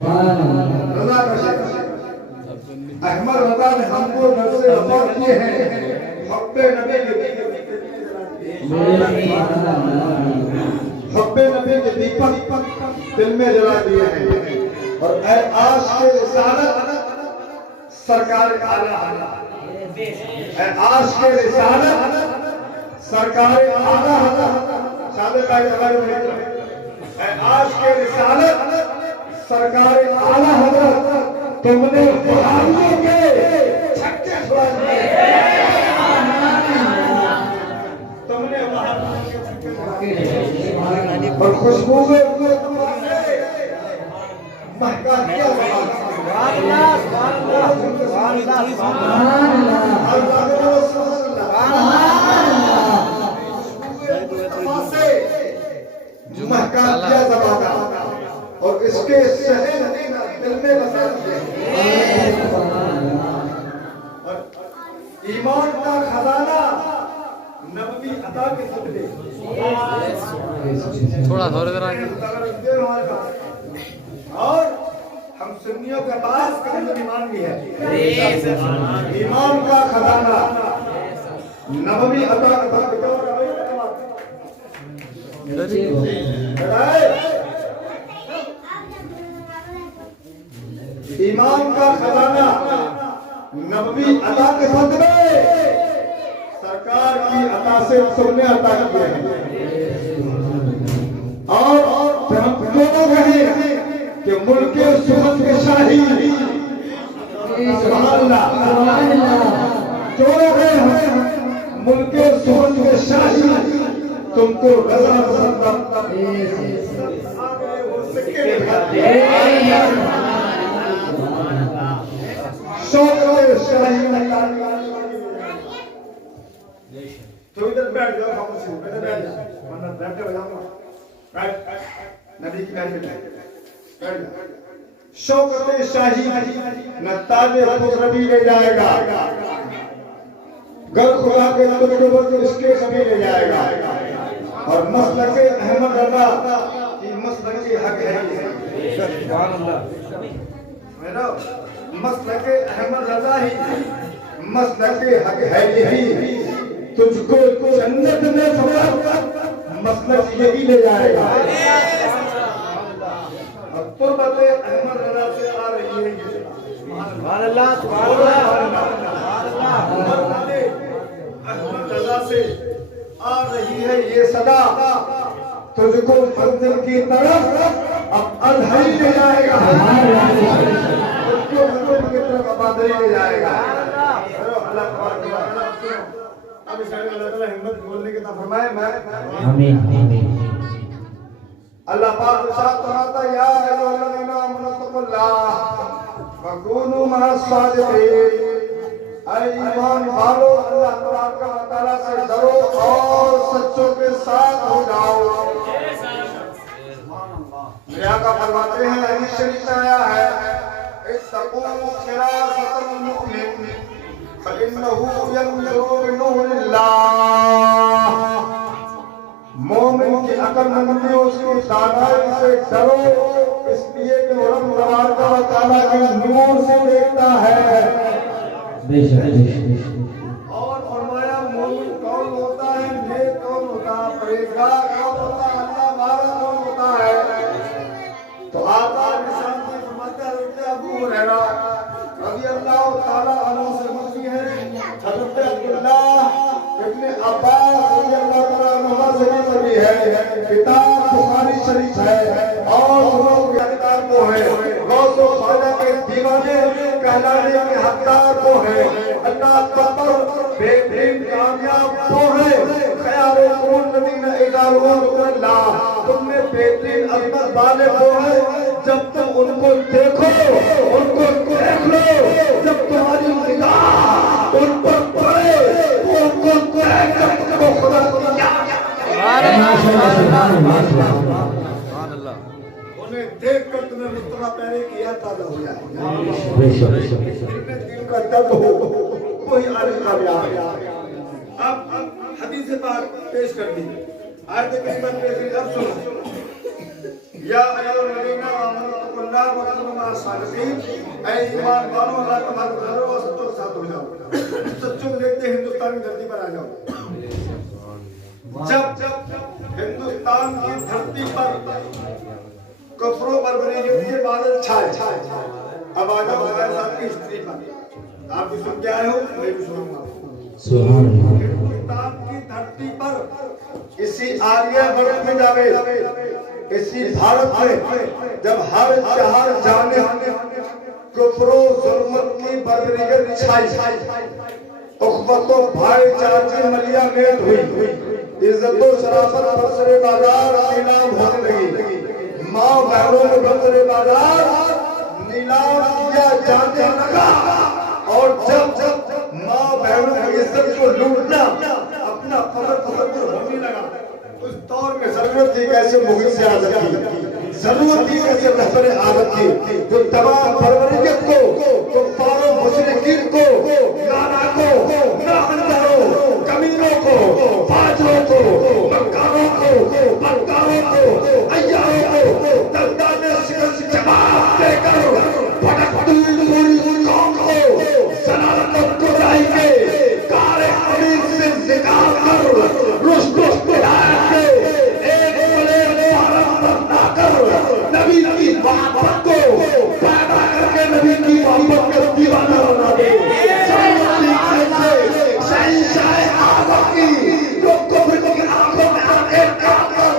رضا کا شکر احمد رضا نے ہم کو نفس رفاق کیے ہیں حب نبی کے حب نبی کے دیپک دل میں جلا دیے ہیں اور اے عاشق رسالت سرکار اعلی حضرت اے عاشق رسالت سرکار اعلی حضرت شادر کا جلال میں اے عاشق رسالت سرکار اعلی حضرت تم نے بہاریوں کے چھکے چھوڑ دیے تم نے بہاریوں کے چھکے چھوڑ دیے اور خوشبو میں مہکا دیا مہکا دیا زمانہ اور اس کے شہر دل میں بسا دیے اور ایمان کا خزانہ نبوی عطا کے صدقے تھوڑا دیر آگے اور ہم سنیوں کے پاس کمزور ایمان بھی ہے ایمان کا خزانہ نبوی عطا کے صدقے ایمان کا خزانہ نبوی عطا کے صدقے سرکار کی عطا سے سب نے عطا کیے ہیں اور ہم دونوں کہیں کہ ملک سخن کے شاہی سبحان اللہ دونوں کہیں ملک سخن کے شاہی تم کو رضا تو ادھر بیٹھ جاؤ خاموش ہو ادھر بیٹھ جاؤ ورنہ بیٹھے ہو جاؤں گا نبی کی بیٹھ جاؤ شوکت شاہی نہ تاج خسروی لے جائے گا گر خدا کے تجربت اس کے کبھی لے جائے گا اور مسلک احمد رضا کی مسلک حق ہے سبحان اللہ مسلک احمد رضا ہی مسلک حق ہے یہی تجھ کو جنت میں مسلک یہی لے جائے گا اور تربت احمد رضا سے آ رہی ہے سبحان اللہ سبحان اللہ احمد رضا سے آ رہی ہے یہ صدا تجھ کو منزل کی طرف اب ادھری لے جائے گا تجھ کو منزل کی طرف اب ادھری لے جائے گا اللہ تبارک و تعالی اب اس اللہ تعالی ہمت بولنے کی طرف فرمائے آمین اللہ پاک ارشاد فرماتا یا ایھا الذین آمنوا اتقوا اللہ وکونوا مع الصادقین اے ایمان والو اللہ تبارک و تعالی سے ڈرو اور سچوں کے ساتھ ہو جاؤ میرے آقا فرماتے ہیں حدیث شریف میں آیا ہے اتقوا فراست المؤمن فإنه ينظر بنور اللہ مومن کی عقل مندی اس کی دانائی سے ڈرو اس لیے کہ وہ رب تبارک و تعالی کے نور سے دیکھتا ہے اور فرمایا مومن کون ہوتا ہے نیک کون ہوتا ہے پرہیزگار کون ہوتا ہے اللہ والا کون ہوتا ہے تو آقا نشان کی فرماتے حضرت ابو ہریرہ رضی اللہ تعالی عنہ سے مروی ہے حضرت عبداللہ ابن عباس رضی اللہ تعالی عنہ سے مروی ہے کتاب بخاری شریف ہے اور لوگ یادگار کو ہے غوث و خواجہ کے دیوانے کہلانے کے حقدار کو ہے اللہ اکبر بہترین کامیاب کو ہے خیال قرون الذین اذا ذکر اللہ تم میں بہترین عظمت والے کو ہے جب تم ان کو دیکھو ان کو دیکھ لو جب تمہاری نگاہ ان پر پڑے ان کو دیکھ کر تم کو خدا کو یاد انہیں دیکھ کر تمہیں مصطفیٰ پہلے کی یاد تازہ ہو جائے دل کا درد ہو وہی عالم کامیاب ہے اب حدیث پاک پیش کر دی آیت کریمہ پیش کی اب سنو یا ایھا الذین آمنوا कुन्ना वक़्त सालिकीन, ऐ ईमान वालों अल्लाह का मदद करो और सच्चों के साथ हो जाओ, सच्चों को देखते हिंदुस्तान की धरती पर आ जाओ। जब हिंदुस्तान की धरती पर कफरो बर्बरीयत के बादल छाए, अब आ जाओ बगैर साहब की हिस्ट्री पर। आप भी सुन के आए हो, मैं भी सुनूंगा। हिंदुस्तान की धरती पर इसी आर्यवर्त में जावे, इसी भारत में जब हर चार जाने कुफरो जुल्मत की बर्बरीयत छाई, उख्वतो भाईचारे मलिया मेल हुई, इज्जतो शराफत बरसरे बाजार नीलाम होने लगी, माँ बहनों में बरसरे बाजार नीलाम किया जाने लगा। और जब माँ बहनों की इज्जत को लूटना अपना फखर होने लगा, उस दौर में जरूरत थी कैसे मुगल से आजाद की, जरूरत थी कैसे रहबर आदत की, जो तमाम बर्बरियत को, कुफ्फारों मुशरिकीन को, नाना को, नाहनदारों, कमीनों को, फाजिरों को, मक्कारों को, बदकारों को, अय्यारों को दंदाने शिकस्त जवाब देकर भटकती पूरी कौम को सलामत गुमराही के काले अमीर से निकाल कर रुश्त हिदायत के एक बड़े भारत बनाकर नबी की मोहब्बत को पैदा करके नबी की मोहब्बत का दीवाना बना दे। शहंशाह आज़म की जो कुफ्र की आंखों में आंखें डालकर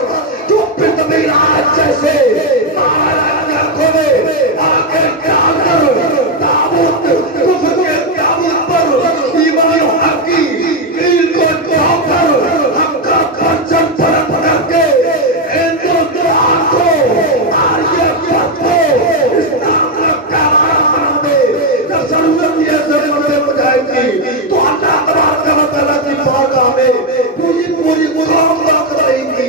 जो पितमीराज जैसे नारायण खोले आंखें डालकर ताबूत कुफ्र के ताबूत पर ईमान हक की कील को तोड़कर हक का परचम फड़क के हिंदुस्तान को आर्यवर्त को इस्लाम का प्यारा बना दे। जब जरूरत ये जरूरतें हो जाएगी तो अल्लाह तबारक व तआला की बारगाह में पूरी कौम बात रहेगी।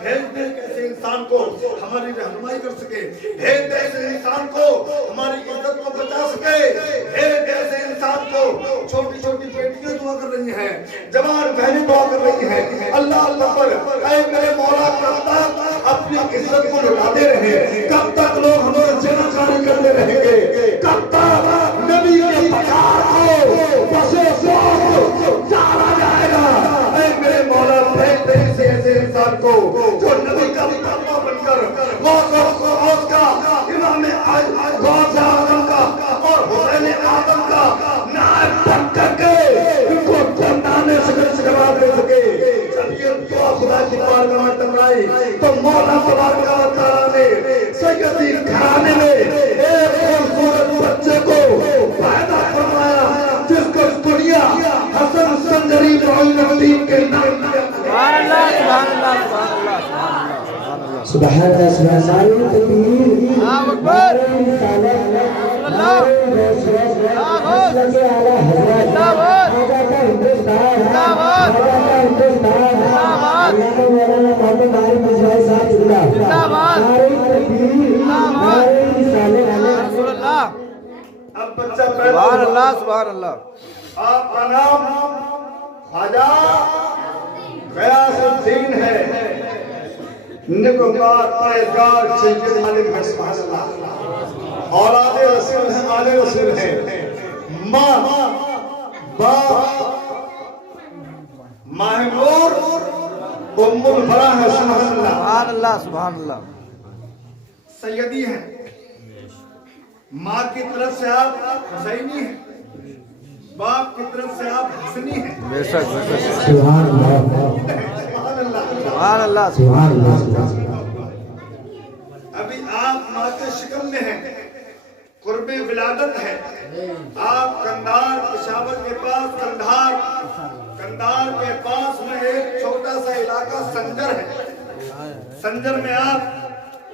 भेज दे कैसे इंसान को हमारी रहनुमाई कर सके, भेज दे ऐसे इंसान को हमारी इज्जत को बचा सके, भेज दे ऐसे इंसान को। छोटी छोटी बेटियां दुआ कर रही हैं, जवान बहनें दुआ कर रही हैं, अल्लाह अल्लाह पर ऐ मेरे मौला कब तक अपनी इज्जत को लुटाते रहे, कब तक लोग हमें जनाकारी करते रहेंगे, कब तक नबी के पकार को बसे जाना जाएगा। ऐ मेरे मौला भेज दे ऐसे इंसान को जो नबी का मुताबा बनकर गौस का इमाम गौस आजम का और हुसैन आजम का नायब बन करके इनको जन्नाने से जवाब दे सके। जब ये दुआ खुदा की बारगाह में टकराई तो मौला तबारक व तआला ने सैयदी घराने में एक खूबसूरत बच्चे को पैदा फरमाया जिसको इस दुनिया हसन संजरी मोइनुद्दीन के नाम दिया। सुभान अल्लाह तकबीर अल्लाहु अकबर अल्लाह अब बच्चा पैदा हुआ, सुभान अल्लाह। आपका नाम ख्वाजा गयासुद्दीन है, निकोबार परहेजगार सैयद आलिम है। सुभान अल्लाह। औलादे रसूल हैं, आले रसूल हैं। माँ बाप महमूर उम्मुल फरा है। सुभान अल्लाह। सुभान अल्लाह। सैयदी हैं। माँ की तरफ से आप हुसैनी हैं, बाप की तरफ से आप हसनी हैं। बेशक सुभान अल्लाह। सुभान अल्लाह। सुभान अल्लाह। अभी आप माँ के शिकम में हैं, कुर्बे विलादत है। आप कंधार पेशावर के पास कंधार के पास में एक छोटा सा इलाका संजर है। संजर में आप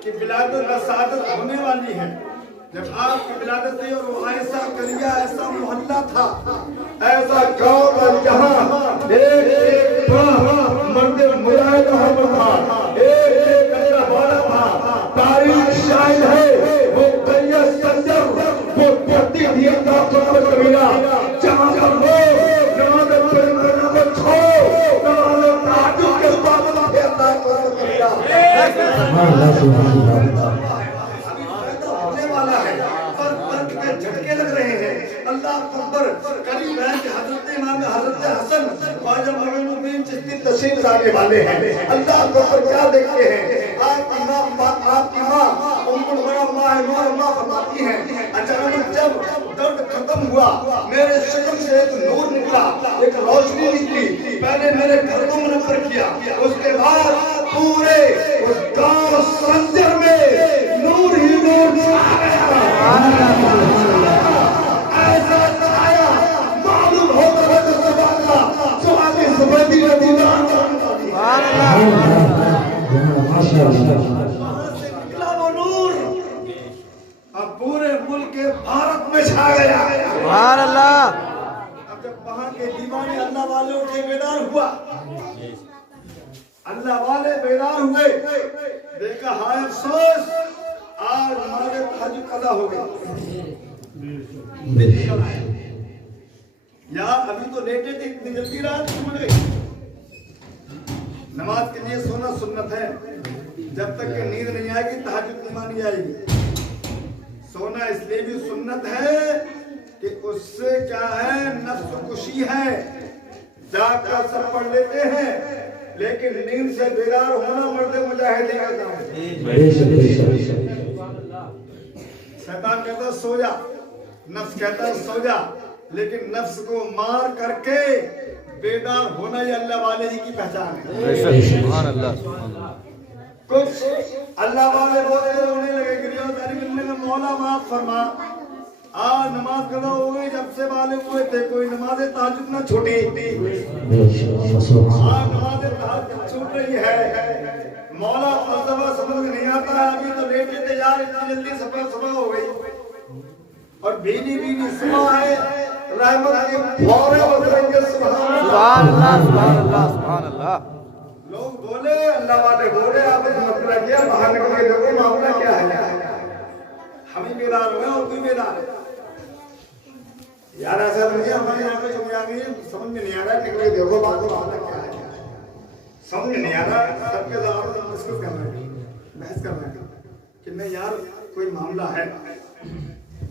की विलादत सादत होने वाली है। जब आपकी विलादत थी और वो ऐसा कलिया, ऐसा मोहल्ला था, ऐसा गांव था जहां एक मर्द मुजाहिद था, एक अल्लाह वाला था। तारीख शाहिद है वो कलिया संजर, वो पट्टी दिया था कबीरा जहां पर लोग नमाज पढ़ने को छोड़ नमाज ताजुद के बाद अल्लाह को कबीरा سبحان اللہ سبحان اللہ ابھی پیدا ہونے والا ہے پر درد کے جھٹکے لگ رہے ہیں اللہ اکبر قریب ہے کہ حضرت امام حضرت حسن خواجہ معین الدین چشتی تشریف لانے والے ہیں اللہ اکبر کیا دیکھتے ہیں آپ کی ماں ام الغرام ماہ نور اللہ فرماتی ہیں اچانک جب درد ختم ہوا میرے شکم سے ایک نور نکلا ایک روشنی نکلی پہلے میرے گھر کو منور کیا اس کے بعد پورے اس گاؤں سرنجر میں نور ہی نور چھا گیا ایسا چھایا معلوم ہوتا ہے کہ سبحان جو آگے سبحانی کا دیدار ماشاء اللہ وہاں سے نکلا وہ نور اب پورے ملک کے بھارت میں چھا گیا سبحان اللہ اب جب وہاں کے دیوانے اللہ والے اٹھے بیدار ہوا اللہ والے بیدار ہوئے دیکھا ہائے افسوس آج ہمارے تہجد قضا ہو گئی یار ابھی تو لیٹے تھے اتنی جلدی رات کھل گئی نماز کے لیے سونا سنت ہے جب تک کہ نیند نہیں آئے گی تہجد نہیں مانی جائے گی سونا اس لیے بھی سنت ہے کہ اس سے کیا ہے نفس کشی ہے جاگ کر سب پڑھ لیتے ہیں لیکن نیند سے بیدار ہونا مرد مجاہدین کا کام ہے شیطان کہتا ہے سو جا نفس کہتا ہے سو جا لیکن نفس کو مار کر کے بیدار ہونا یہ اللہ والے ہی کی پہچان ہے سبحان اللہ کچھ اللہ والے رونے لگے گریہ تاریخ ملنے میں مولا معاف فرما آج نماز قضا ہو گئی جب سے والے ہوئے تھے کوئی نماز تہجد نہ چھوٹی آج نماز تہجد چھوٹ رہی ہے مولا فلسفہ سمجھ نہیں آتا ہے ابھی تو لیٹے تھے یار اتنی جلدی صبح ہو گئی اور بینی صبح ہے رحمت کی فورے بزرگ سبحان اللہ سبحان اللہ سبحان اللہ لوگ بولے اللہ والے بولے آپ نے مسئلہ کیا باہر نکل کے دیکھو معاملہ کیا ہے ہمیں بیدار ہوئے اور کوئی بیدار ہے یار ایسا نہیں ہے ہماری آنکھیں چمک آ گئی سمجھ میں نہیں آ رہا نکل کے دیکھو معاملہ کیا ہے سمجھ میں نہیں آ رہا سب کے ساتھ ڈسکس کر رہے ہیں بحث کر رہے ہیں کہ نہیں یار کوئی معاملہ ہے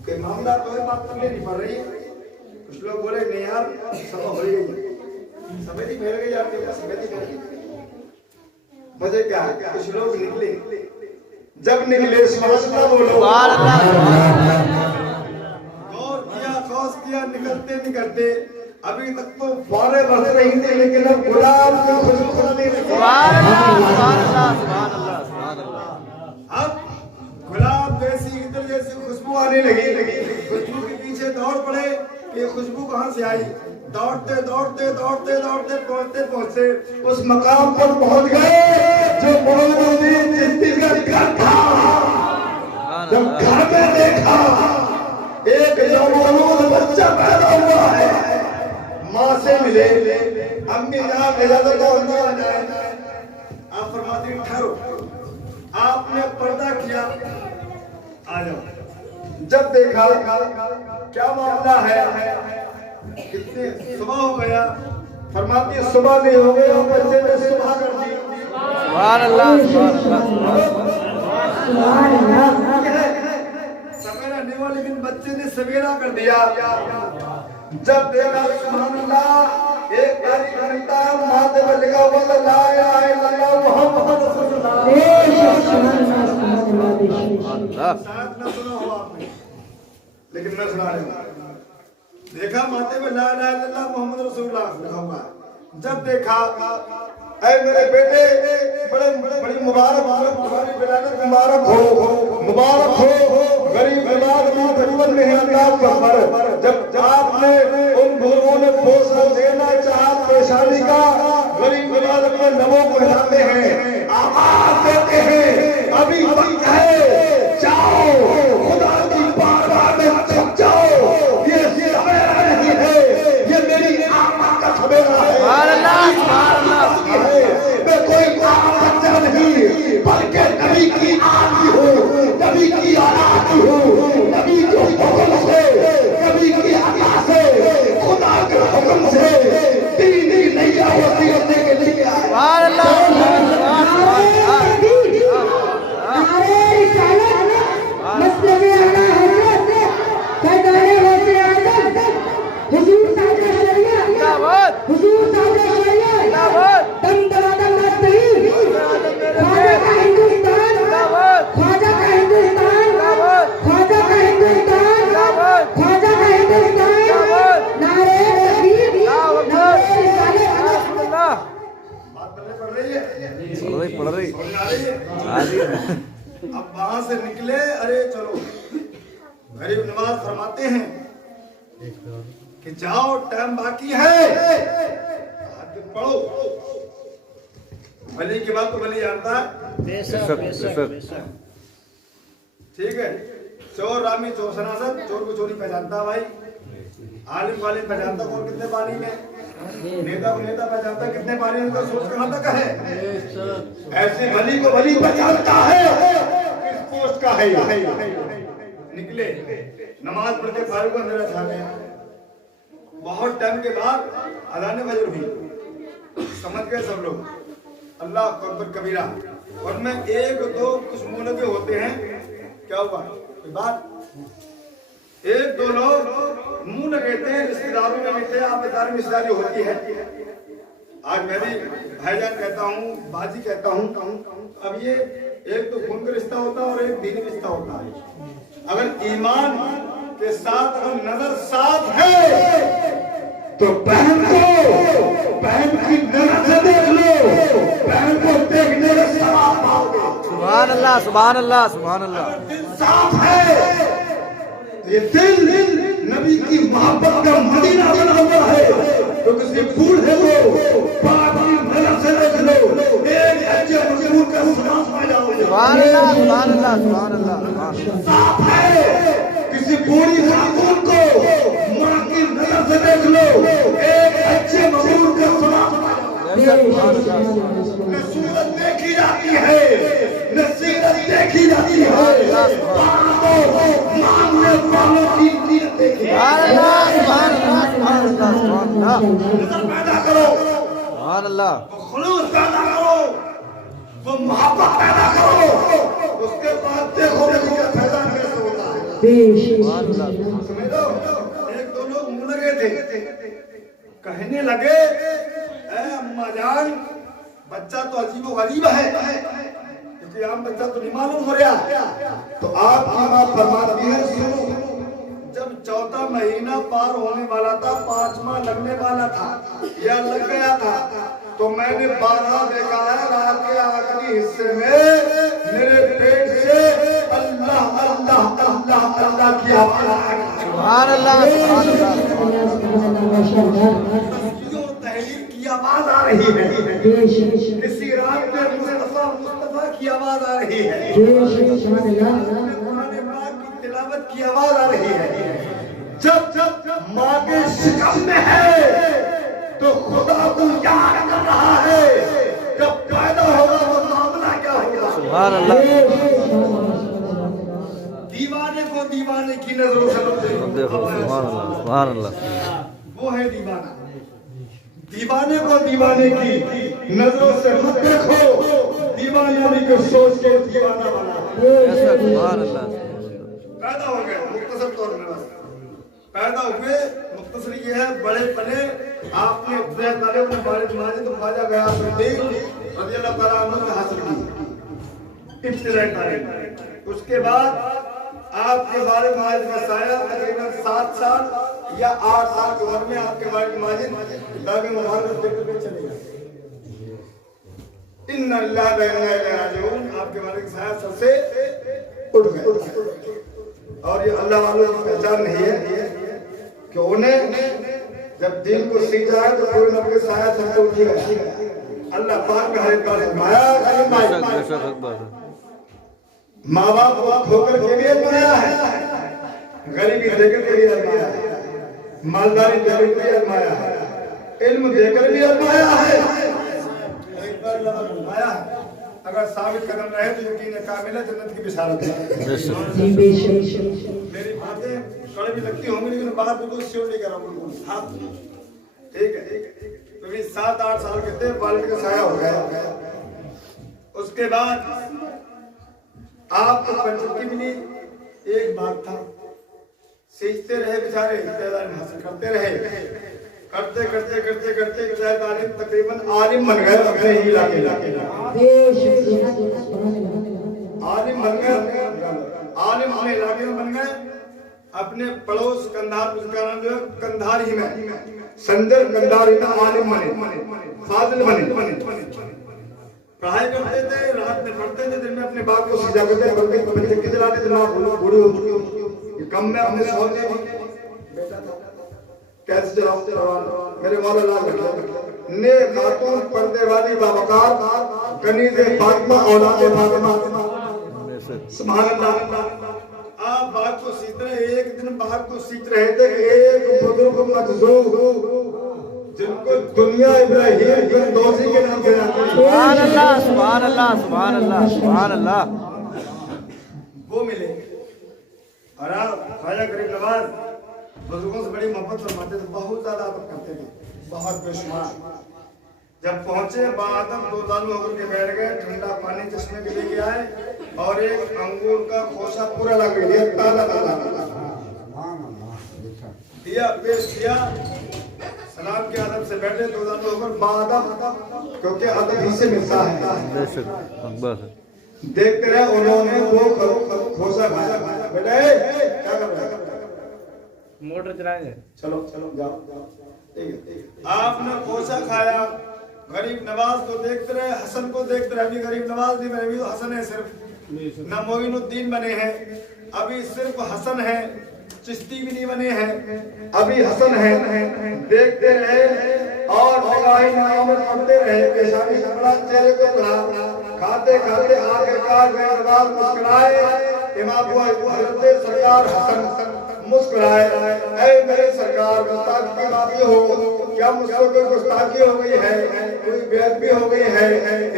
کوئی معاملہ کوئی بات کرنے نہیں پڑ رہی کچھ لوگ بولے نہیں یار سب ہو گئی سمجھ ہی پھیل گئی یار سمجھ ہی پھیل گئی مجھے کیا کچھ لوگ نکلے جب نکلے سبحان اللہ بولو سبحان اللہ غور کیا خوص کیا نکلتے ابھی تک تو فورے برس رہی تھی لیکن اب گلاب کی خوشبو آنے لگی سبحان اللہ سبحان اللہ سبحان اللہ سبحان اللہ اب گلاب جیسی عطر جیسی خوشبو آنے لگی خوشبو کے پیچھے دوڑ پڑے کہ خوشبو کہاں سے آئی دوڑتے پہنچتے اس مقام پر پہنچ گئے جو مولانا چشتی کا گھر تھا جب گھر میں دیکھا ایک نوجوان بچہ پیدا ہوا ہے ماں سے ملے امی جان اجازت دو اندر آ جائے آپ فرماتی ہیں ٹھہرو آپ نے پردہ کیا آ جاؤ جب دیکھا کیا معاملہ ہے کتنے صبح ہو گیا فرماتی صبح نہیں ہو گئی اور بچے نے صبح کر دی سبحان اللہ سبحان اللہ سویرا نہیں ہوا لیکن بچے نے سویرا کر دیا جب دیکھا سبحان اللہ ایک باری گھنٹہ ماتھے پر لکھا ہوا لا الہ الا اللہ محمد رسول اللہ شاید نہ سنا ہوا آپ نے لیکن میں سنا رہا ہوں دیکھا ماتھے میں لا الہ الا اللہ محمد رسول اللہ لکھا ہوا ہے جب دیکھا اے میرے بیٹے بڑی مبارک تمہاری ولادت مبارک ہو غریب نواز کی بچپن میں ہی اللہ پر جب آپ نے ان بزرگوں نے بوسہ دینا چاہا پیشانی کا غریب نواز اپنے لبوں کو ہلاتے ہیں آواز دیتے ہیں ابھی وقت ہے جاؤ خدا کی بارگاہ میں چھپ جاؤ یہ سویرا نہیں ہے یہ میری آقا کا سویرا ہے سبحان اللہ سبحان اللہ میں کوئی عام بچہ نہیں بلکہ نبی کی آدمی ہوں نبی کی اولاد ہوں نبی کے حکم سے نبی کی عطا سے خدا کے حکم سے دینی نیا وصیت کے لیے سبحان اللہ سبحان اللہ वहां से निकले, अरे चलो गरीब नवाज फरमाते हैं कि जाओ टाइम बाकी है, पढ़ो। वली की बात तो वली जानता है, ठीक है। चोर रामी चोर सनासद, चोर को चोरी पहचानता भाई, आलिम वाले पहचानता कौन कितने पानी में, नेता को नेता पहचानता कितने पानी में, उनका सोच कहां तक है। ऐसे वली को वली पहचानता है किस पोस्ट का है। निकले, नमाज पढ़ के फारूक का अंधेरा छा गया। बहुत टाइम के बाद अज़ान फजर हुई, समझ गए सब लोग, अल्लाह अकबर कबीरा। और में एक दो कुछ मुंह लगे होते हैं, क्या हुआ बात, एक दो लोग मुंह लगे थे, रिश्तेदारों में मिलते, आप रिश्तेदारी होती है। आज मैं भी भाईजान कहता हूँ, बाजी कहता हूँ। अब ये एक तो खून का रिश्ता होता है और एक दीनी रिश्ता होता है। अगर ईमान के साथ अगर नजर साफ है तो बहन की नजर से देख लो, बहन को देखने का सवाब पाओगे। सुभान अल्लाह, सुभान अल्लाह, सुभान अल्लाह। दिल साफ है, ये दिल नबी की मोहब्बत का मदीना बना हुआ है, तो किसी बूढ़े को पाक की नजर से देख लो, एक अच्छे मजबूर का सवाब पा जाओगे। सुभान अल्लाह, सुभान अल्लाह, सुभान अल्लाह। साफ है, किसी बूढ़ी खातून को मां की नजर से देख लो, एक अच्छे मजबूर का सवाब पा जाओगे। सूरत देखी जाती है, नसीरत देखी जाती है, मांगने वालों की नीयत देखी जाती है। नजर पैदा करो, सुभान अल्लाह, खुलूस पैदा करो, वो मोहब्बत पैदा करो, उसके बाद देखो क्या फायदा कैसे होता है। समझो, एक दो लोग मुंह लगे थे, कहने लगे ऐ अम्मा जान, बच्चा तो अजीबो गरीब है, क्योंकि आम बच्चा तो नहीं मालूम हो रहा। तो आप फरमाती है, सुनो, जब चौथा महीना पार होने वाला था, 5वां लगने वाला था या लग गया था, तो मैंने 12 देखा है, रात के आखिरी हिस्से में मेरे पेट से अल्लाह अल्लाह अल्लाह अल्लाह की आवाज आ रही। सुभान अल्लाह, सुभान अल्लाह। तहलील की आवाज आ रही है, किसी रात में मुस्तफा की आवाज आ रही है, कुरान पाक की तिलावत की आवाज आ रही है। जब माँ के शिकम में है तो खुदा को याद कर रहा है, जब पैदा होगा वो मामला क्या होगा। सुभान अल्लाह। दीवाने को दीवाने की नजरों से देखो, सुभान अल्लाह, सुभान अल्लाह। वो है दीवाना, दीवाने को दीवाने की नजरों से मत देखो, दीवाना भी को सोच के दीवाना बना। सुभान अल्लाह। पैदा हो गए मुख्तसर तौर में, बस पैदा हुए, मुख्तसर ये है, बड़े पले आपने माजिद ख्वाजा गयासुद्दीन रज़ियल्लाहु ताला अन्हु ने हासिल की इब्तिदाई तालीम। उसके बाद आपके बारे माजिद का साया तकरीबन 7 साल या 8 साल की उम्र में आपके बारे माजिद दागे मुबारक पे चले गए। इन्ना लिल्लाहि व इन्ना इलैहि राजिऊन, आपके बारे का साया सर से उठ गया। और ये अल्लाह वालों की पहचान नहीं है कि उन्हें जब दिल को सीख जाए तो कोई न कोई साया सर से उठेगा। अल्लाह पाक का हर बार माया माँ बाप को ठोकर के लिए बनाया है, गरीबी देकर के लिए आजमाया है, मालदारी देकर के लिए आजमाया है, इल्म देकर भी आजमाया है, एक बार आजमाया है। अगर साबित कदम रहे तो यकीन कामिल है, जन्नत की बिशारत है। मेरी बातें कड़वी लगती होंगी लेकिन बात बिल्कुल श्योर नहीं कर रहा हूँ, ठीक है। तो भी 7-8 साल के थे, वालिद का साया हो गया। उसके बाद आपको पंचमी मिली, एक बात था, सीखते रहे बेचारे, हासिल करते रहे, करते करते करते करते बेचारे तालीम तकरीबन आलिम बन गए अपने ही इलाके आलिम बन गए, आलिम अपने इलाके में बन गए। अपने पड़ोस कंधार, उसका नाम जो है कंधार ही में, संदर कंधार ही में आलिम बने, फाजिल बने। पढ़ाई करते थे, रात में पढ़ते थे, दिन में अपने बाप को सीधा करते बल्कि बच्चे की दिलाते थे, माँ बूढ़ी हो चुकी होती, कम में अपने सोचने की बेटा था कैसे जवाब मेरे मौला लाल ने खातून पर्दे वाली बावकार कनीज़े फातिमा औलादे फातिमा सुभान अल्लाह। आप बात को सीख रहे, एक दिन बात को सीख रहे थे, एक बुजुर्ग मजदूर जिनको दुनिया इब्राहिम कंदौजी के नाम से जानते हैं, सुभान अल्लाह सुभान अल्लाह सुभान अल्लाह सुभान अल्लाह, वो मिले। और आप ख्वाजा गरीब नवाज बुजुर्गों से बड़ी मोहब्बत फरमाते थे, बहुत ज्यादा आदत करते थे, बहुत बेशुमार। जब पहुंचे बादम दो दालू होकर के बैठ गए, ठंडा पानी चश्मे के लेके आए और एक अंगूर का खोसा पूरा लग दिया, ताला ताला दिया, पेश किया, सलाम के अदब से बैठे, दो दालू होकर बादम, क्योंकि अदब ही से मिलता है। देखते रहे, उन्होंने वो खोसा खाया, बेटे क्या कर रहे हैं, मोटर चलाएंगे, चलो चलो जाओ, ठीक है। आपने खोसा खाया, गरीब नवाज को देखते रहे, हसन को देखते रहे, अभी गरीब नवाज नहीं बने, अभी तो हसन है सिर्फ, न मोइनुद्दीन बने हैं, अभी सिर्फ हसन है, चिश्ती भी नहीं बने हैं, अभी हसन है। देखते रहे और निगाहें निगाहें पड़ते रहे, पेशानी से बड़ा चेहरे को था, खाते खाते आखिरकार गरीब नवाज मुस्कुराए, इमाम हजरत सरकार हसन मुस्कुराए, ऐ मेरे सरकार गुस्ताखी की बात ये हो, क्या मुझसे कोई गुस्ताखी हो गई है, कोई बेअदबी हो गई है।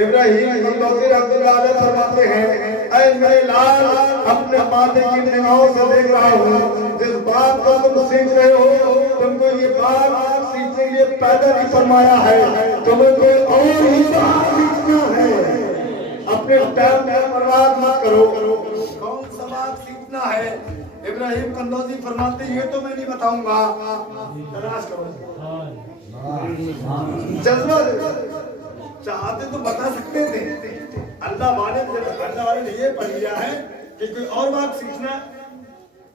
इब्राहिम कंदौजी रहमतुल्लाह अलैह फरमाते हैं, ऐ मेरे लाल, अपने माथे की निगाहों से देख रहा हूँ, जिस बात को तुम सीख रहे हो, तुमको ये बात सीखने के लिए पैदा नहीं फरमाया है, तुम्हें कोई और ही बात सीखना है। अपने टाइम में बर्बाद मत करो, कौन सा बात सीखना है। इब्राहिम कंदौजी फरमाते, ये तो मैं नहीं बताऊंगा, तलाश करो, जज्बा चाहते तो बता सकते थे, अल्लाह वाले ने ये पढ़ लिया है कि कोई और बात सीखना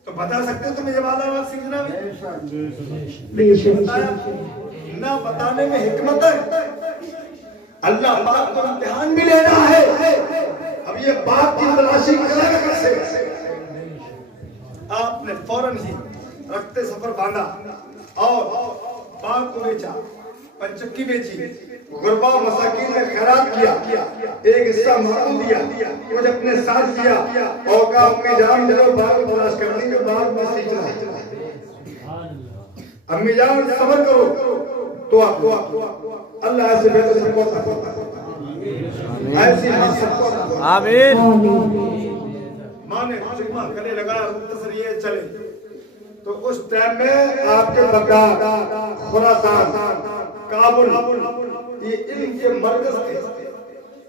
तो बता सकते हो, तुम्हें ये वाला बात सीखना भी, लेकिन ना बताने में हिकमत है। अल्लाह पाक को इम्तिहान भी लेना है, अब ये बात की तलाशी करेगा कैसे। आपने फौरन ही रखते सफर बांधा और बाग को बेचा, पंचक्की बेची, गुरबा मसाकिन में खैरात किया, एक हिस्सा मालूम दिया, कुछ अपने साथ किया और कहा अम्मी जान चलो बाग को तलाश करने के बाद मैं सीखना, अम्मी जान सब्र करो, तो आप अल्लाह ऐसे बेहतर सबको ऐसी मां सबको आमीन। माँ ने जुम्मा गले लगाया, मुख्तसर ये चले, तो उस टाइम में आपके बगदाद, खुरासान, काबुल ये इल्म के मरकज थे,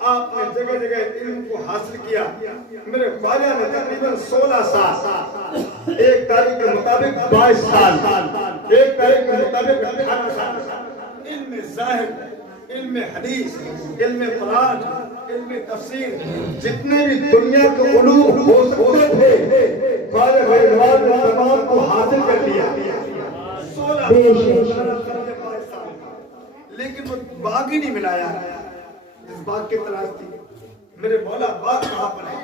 आपने जगह जगह इल्म को हासिल किया। मेरे ख्वाजा ने तकरीबन 16 साल, एक तारीख के मुताबिक 22 साल, एक तारीख के मुताबिक 18 साल इल्म ज़ाहिर, इल्म हदीस, इल्म कुरान, इल्म तफसीर, जितने भी दुनिया के उलूम हो सकते थे, ख्वाजा गरीब नवाज ने तमाम को हासिल कर लिया। 16 साल, लेकिन वो बाग ही नहीं मिला यार, जिस बाग की तलाश थी। मेरे मौला बाग कहाँ पर है,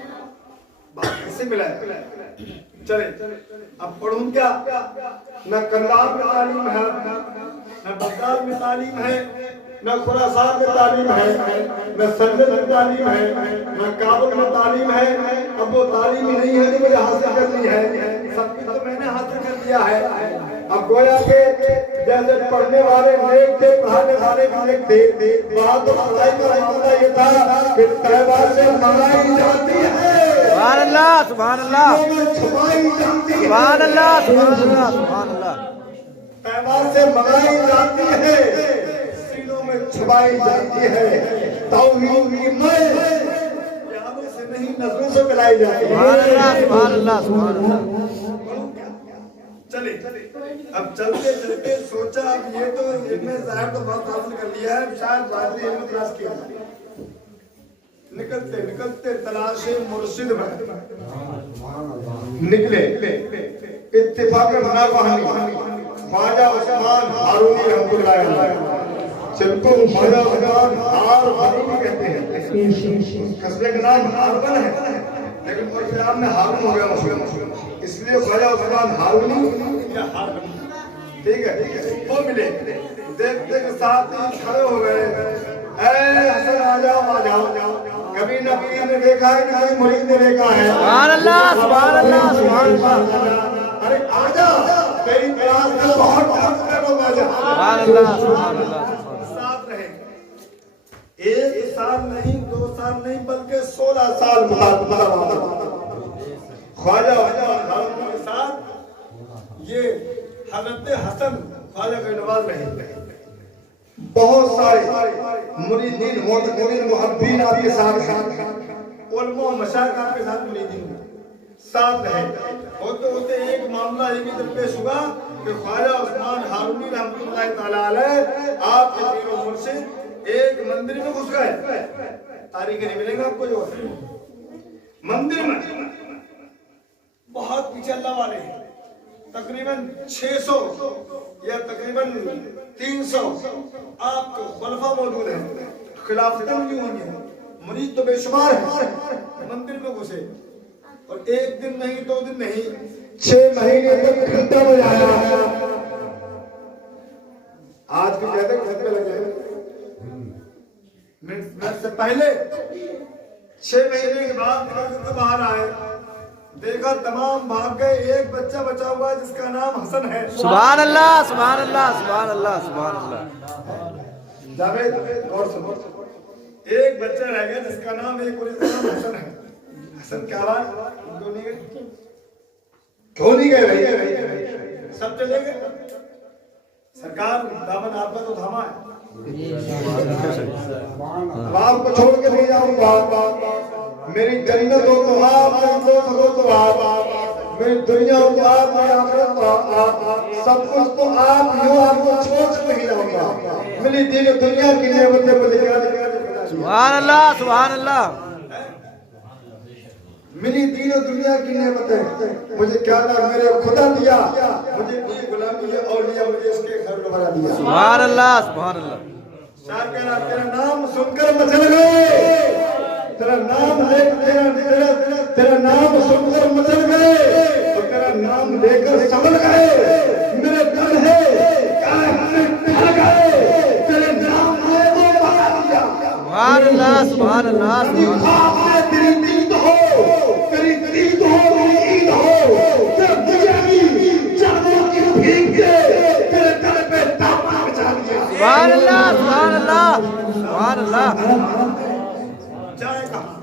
बाग कैसे मिला है। चले अब पढ़ूं क्या, न कंधार में तालीम है, न बगदाद में तालीम है, न खुरासान में तालीम है, न संजद में तालीम है, न काबुल में तालीम है। अब वो तालीम ही नहीं है जो मुझे हासिल करनी है, सब कुछ तो मैंने हासिल कर लिया है। अब गोया के जैसे पढ़ने वाले नेक थे, पढ़ाने वाले भी नेक थे, वहाँ तो पढ़ाई का मामला ये था कि तैबा से मंगाई जाती है, सुभान अल्लाह सुभान अल्लाह, छुपाई जाती है, सुभान अल्लाह सुभान अल्लाह सुभान अल्लाह, तैबा से मंगाई जाती है, सीनों में छुपाई जाती है, तौहीद की मैं यादों से नहीं नजरों से मिलाई जाती है। सुभान अल्लाह सुभान अल्लाह सुभान अल्लाह। चले अब चलते चलते सोचा अब ये तो इल्म ज़ाहिर तो बहुत हासिल कर लिया है, शायद बात इल्म तलाश किया। निकलते निकलते तलाशे मुर्शिद में निकले, इत्तिफाकन ना कहानी ख्वाजा उस्मान हारूनी रहमतुल्लाह अलैह جن کو خواجہ عثمان ہارون کہتے ہیں. قصبے کا نام ہارون ہے لیکن عرف عام میں ہارون ہو گیا مشہور, اس لیے خواجہ عثمان ہارونی یا ہارون. ٹھیک ہے, وہ ملے, دیکھتے کے ساتھ کھڑے ہو گئے, اے حسن آ جاؤ. کبھی نہ پیر نے دیکھا ہے, کبھی مرید نے دیکھا ہے. سبحان اللہ سبحان اللہ سبحان اللہ. ارے آ جا, تیری تلاش میں بہت ٹائم ہے, لوگ آ جا. سبحان اللہ سبحان اللہ. ساتھ رہے, ایک سال نہیں, 2 سال نہیں, بلکہ 16 سال خواجہ ہارون کے ساتھ یہ حضرت حسن خواجہ کا نواز رہے. بہت سارے مریدین معتقدین محبین آپ کے ساتھ ہیں, علماء و مشائخ آپ کے ساتھ مریدین ساتھ رہے. ہوتے ہوتے ایک معاملہ یہ بھی درپیش ہوا کہ خواجہ عثمان ہارونی رحمۃ اللہ تعالیٰ علیہ آپ کے پیر و مرشد ایک مندر میں گھس گئے. تاریخ نہیں ملے گا آپ کو, جو مندر میں بہت پیچھے اللہ والے ہیں, تقریباً 600 یا تقریباً 300 آپ کے خلفاء موجود ہیں, خلافتیں بھی ہوئی ہیں, مرید تو بے شمار ہیں. مندر میں گھسے اور ایک دن نہیں, 2 دن نہیں, 6 مہینے تک گھنٹہ بجایا. آج بھی کہتے ہیں گھنٹے لگے منٹ سے پہلے. 6 مہینے کے بعد نکل کر باہر آئے, دیکھا تمام بھاگ گئے, ایک بچہ بچا ہوا ہے جس کا نام حسن ہے. سبحان اللہ سبحان اللہ سبحان اللہ سبحان اللہ. جاوید غور سنو, ایک بچہ رہ گیا جس کا نام حسن ہے. حسن کیا بات, کیوں نہیں گئے بھائی, سب چلے گئے. سرکار دامن آپ کا تو تھاما ہے, آپ کو چھوڑ کے نہیں جاؤں گا. میری جنت ہو تو آپ, میری دوست ہو تو آپ, میری دنیا ہو تو آپ, میری آخرت تو آپ, سب کچھ تو آپ ہی ہو, آپ کو چھوڑ کے نہیں جاؤں گا. میری دین دنیا کی نعمتیں مجھے کیا سبحان اللہ سبحان اللہ. میری دین و دنیا کی نعمتیں مجھے کیا نہ میرے خدا دیا, مجھے کوئی غلامی اولیاء مجھے اس کے گھر میں دیا. سبحان اللہ سبحان اللہ. شاہ کہہ رہا تیرا نام سن کر مچل گئے, تیرا نام لے تیرا نام سن کر مچل گئے, اور تیرا نام لے کر سنبھل گئے. میرے دل ہے کیا ہمیں ڈر گئے, تیرے نام لے وہ بھگا دیا. سبحان اللہ سبحان اللہ سبحان اللہ. تیری دید ہو, تیری دید ہو, تیری عید ہو, جب مجھے جانوں کی بھیگ دے, تیرے دل پہ دامن بچھا دیا. سبحان اللہ سبحان اللہ سبحان اللہ. جائے کہاں,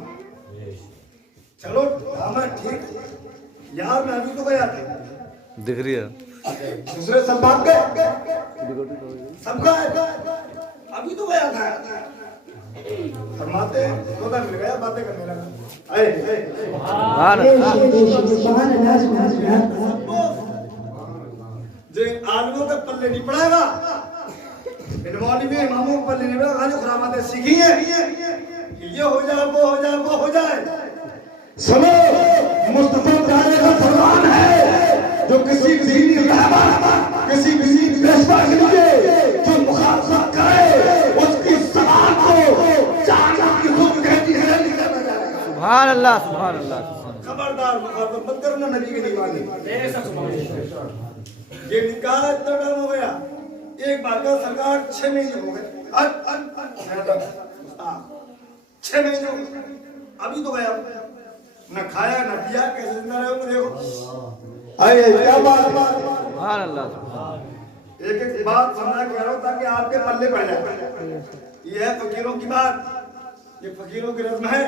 چلو ہمیں ٹھیک یار, میں ابھی تو گیا تھا, دکھ رہی ہے, دوسرے سب بات گئے, سب گئے, ابھی تو گیا تھا. فرماتے خدا مل گیا, باتیں کرنے لگا. سبحان اللہ. جن عالموں کا پلے نہیں پڑے گا, ان مولوی اماموں کا پلے نہیں پڑے گا, خالی خراماتیں سیکھی ہیں, یہ ہو جائے, وہ ہو جائے, وہ ہو جائے. سنو, مصطفیٰ پیارے کا فرمان ہے, جو کسی دینی رہبر, کسی پیشوا کے لیے جو مخالفت کرے, اس کی زبان کو جہنم کی خود کہتی ہے. سبحان اللہ سبحان اللہ. خبردار مخالفت مت کرنا نبی کے دیوانے. یہ نکاح اتنا ٹائم ہو گیا, ایک بار کا سرکار 6 مہینے ہو گئے, 6 مہینے ہو گئے, ابھی تو گیا, نہ کھایا نہ پیا, کیسے زندہ رہے ہوں گے. دیکھو آئے کیا بات. سبحان اللہ. ایک ایک بات سمجھا کہہ رہا ہوں تاکہ آپ کے پلے پڑ جائے. یہ ہے فقیروں کی بات, یہ فقیروں کی رسم ہے.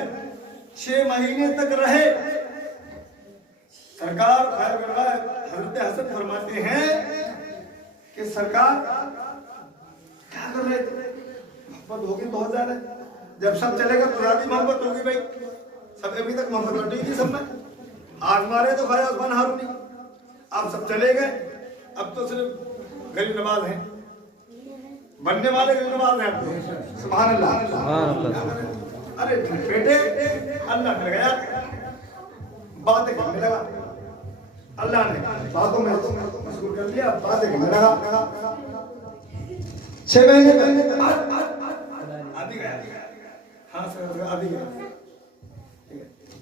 6 مہینے تک رہے. سرکار خیر کروا حضرت حسن فرماتے ہیں کہ سرکار کیا کر رہے تھے, محبت ہوگی بہت زیادہ, جب سب چلے گا تو زیادہ محبت ہوگی. بھائی سب ابھی تک محبت بٹی تھی سب میں, آج مارے تو خواجہ عثمان ہارونی, اب سب چلے گئے, اب تو صرف غریب نواز ہیں, بننے والے غریب نواز ہیں اب تو. سبحان اللہ سبحان اللہ. ارے بیٹے اللہ مل گیا, باتیں کرنے لگا, اللہ نے باتوں میں مشغول کر لیا, باتیں کرنے لگا. 6 महीने अभी गया, हाँ सर अभी गया,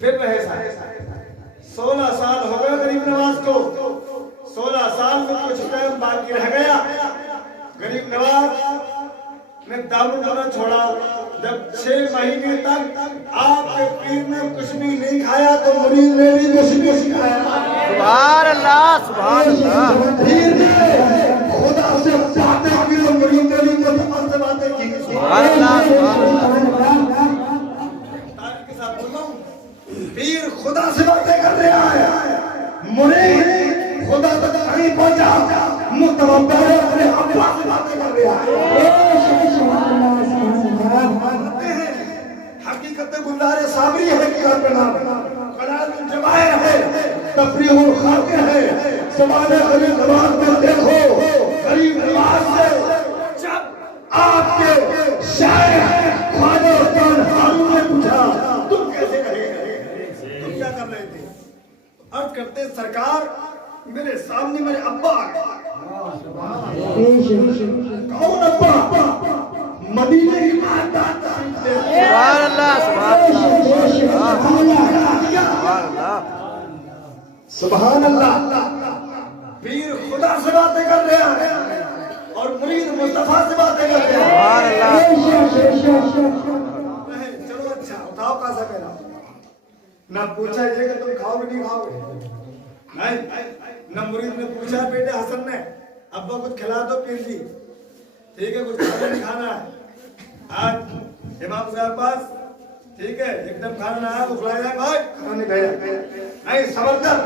फिर रहे 16 साल हो गए गरीब नवाज को। 16 साल में कुछ टाइम बाकी रह गया। गरीब नवाज ने दारू खाना छोड़ा। जब 6 महीने तक आपके पीर ने कुछ भी नहीं खाया तो मुरीद ने भी कुछ नहीं खाया। सुभान अल्लाह, सुभान अल्लाह। पीर ने खुदा से बातें की तो मुरीद ने भी मुस्तफा से बातें की। सुभान अल्लाह, सुभान अल्लाह। तारीफ के साथ बोल रहा हूं, पीर खुदा से बातें कर रहा है, मुरीद खुदा तक नहीं पहुंचा, मुस्तफा पहले अपने अब्बा से बातें कर रहा है। हकीकत गुलजार साबरी है कि आप नाम कलाल जमाए है, तफरीहुल खाके है। समाने गरीब नवाज में देखो, गरीब नवाज से जब आपके शायर ख्वाजा उस्ताद हारून ने पूछा तुम कैसे रहे, तुम क्या कर रहे थे, अर्ज करते सरकार मेरे सामने मेरे अब्बा कौन अब्बा, मदीने की माता। सुभान अल्लाह, सुभान अल्लाह, सुभान अल्लाह। पीर खुदा से बातें कर रहे हैं और मुरीद मुस्तफा से बातें कर रहे हैं। चलो अच्छा उठाओ कासा मेरा, ना पूछा ये कि तुम खाओगे नहीं खाओगे, नहीं न मुरीद ने पूछा बेटे हसन ने अब्बा कुछ खिला दो पीर जी, ठीक है कुछ खाना नहीं खाना है आज इमाम साहब पास, ठीक है एकदम खाना ना आया तो खिलाया जाए भाई, खाना नहीं खाया नहीं सबर कर,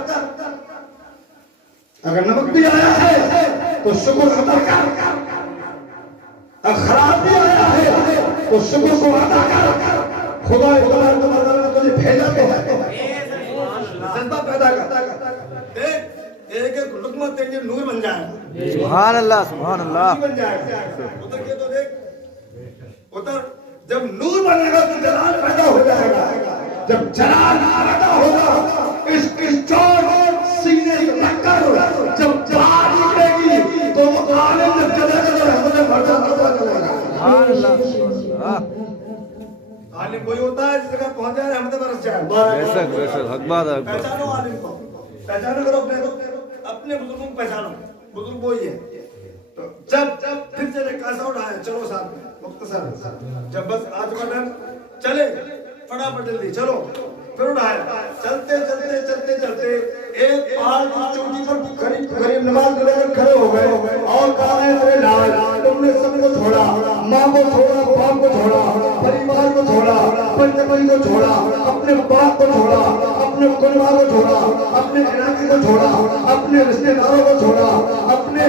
अगर नमक भी आया है तो शुक्र अदा कर, अगर खराब भी आया है तो शुक्र को अदा कर। खुदा ने तुझे भेजा तो है, जज्बा पैदा कर, देख एक एक लुकमा तेरे लिए नूर बन जाएगा। सुभान अल्लाह, सुभान अल्लाह। बन जाएगा उधर के तो देख, उधर जब नूर बनेगा तो जलाल पैदा हो जाएगा, जब जलाल पैदा होगा इस चोर सीने से टक्कर जब बात निकलेगी तो वो आलिम जब चलेगा तो रहमत भरता चलेगा। सुभान अल्लाह। आलिम वही होता है जिस जगह पहुंच जाए रहमत बरस जाए। बेशक बेशक, हक बात है। पहचानो आलिम को, पहचानो करो अपने बुजुर्गों को पहचानो, बुजुर्ग वही है। तो जब फिर चले कैसा उठाए, चलो साथ में मुख्तसर, जब बस आज का टाइम चले फटाफट जल्दी चलो, फिर उठाए, चलते चलते चलते चलते एक पहाड़ की चोटी पर गरीब नवाज के लोग खड़े हो गए और कहा है लाल तुमने सबको छोड़ा, माँ को छोड़ा, बाप को छोड़ा, परिवार को छोड़ा, पंचपरी को छोड़ा, अपने बाप को छोड़ा, अपने परिवार को छोड़ा, अपने इलाके को छोड़ा, अपने रिश्तेदारों को छोड़ा, अपने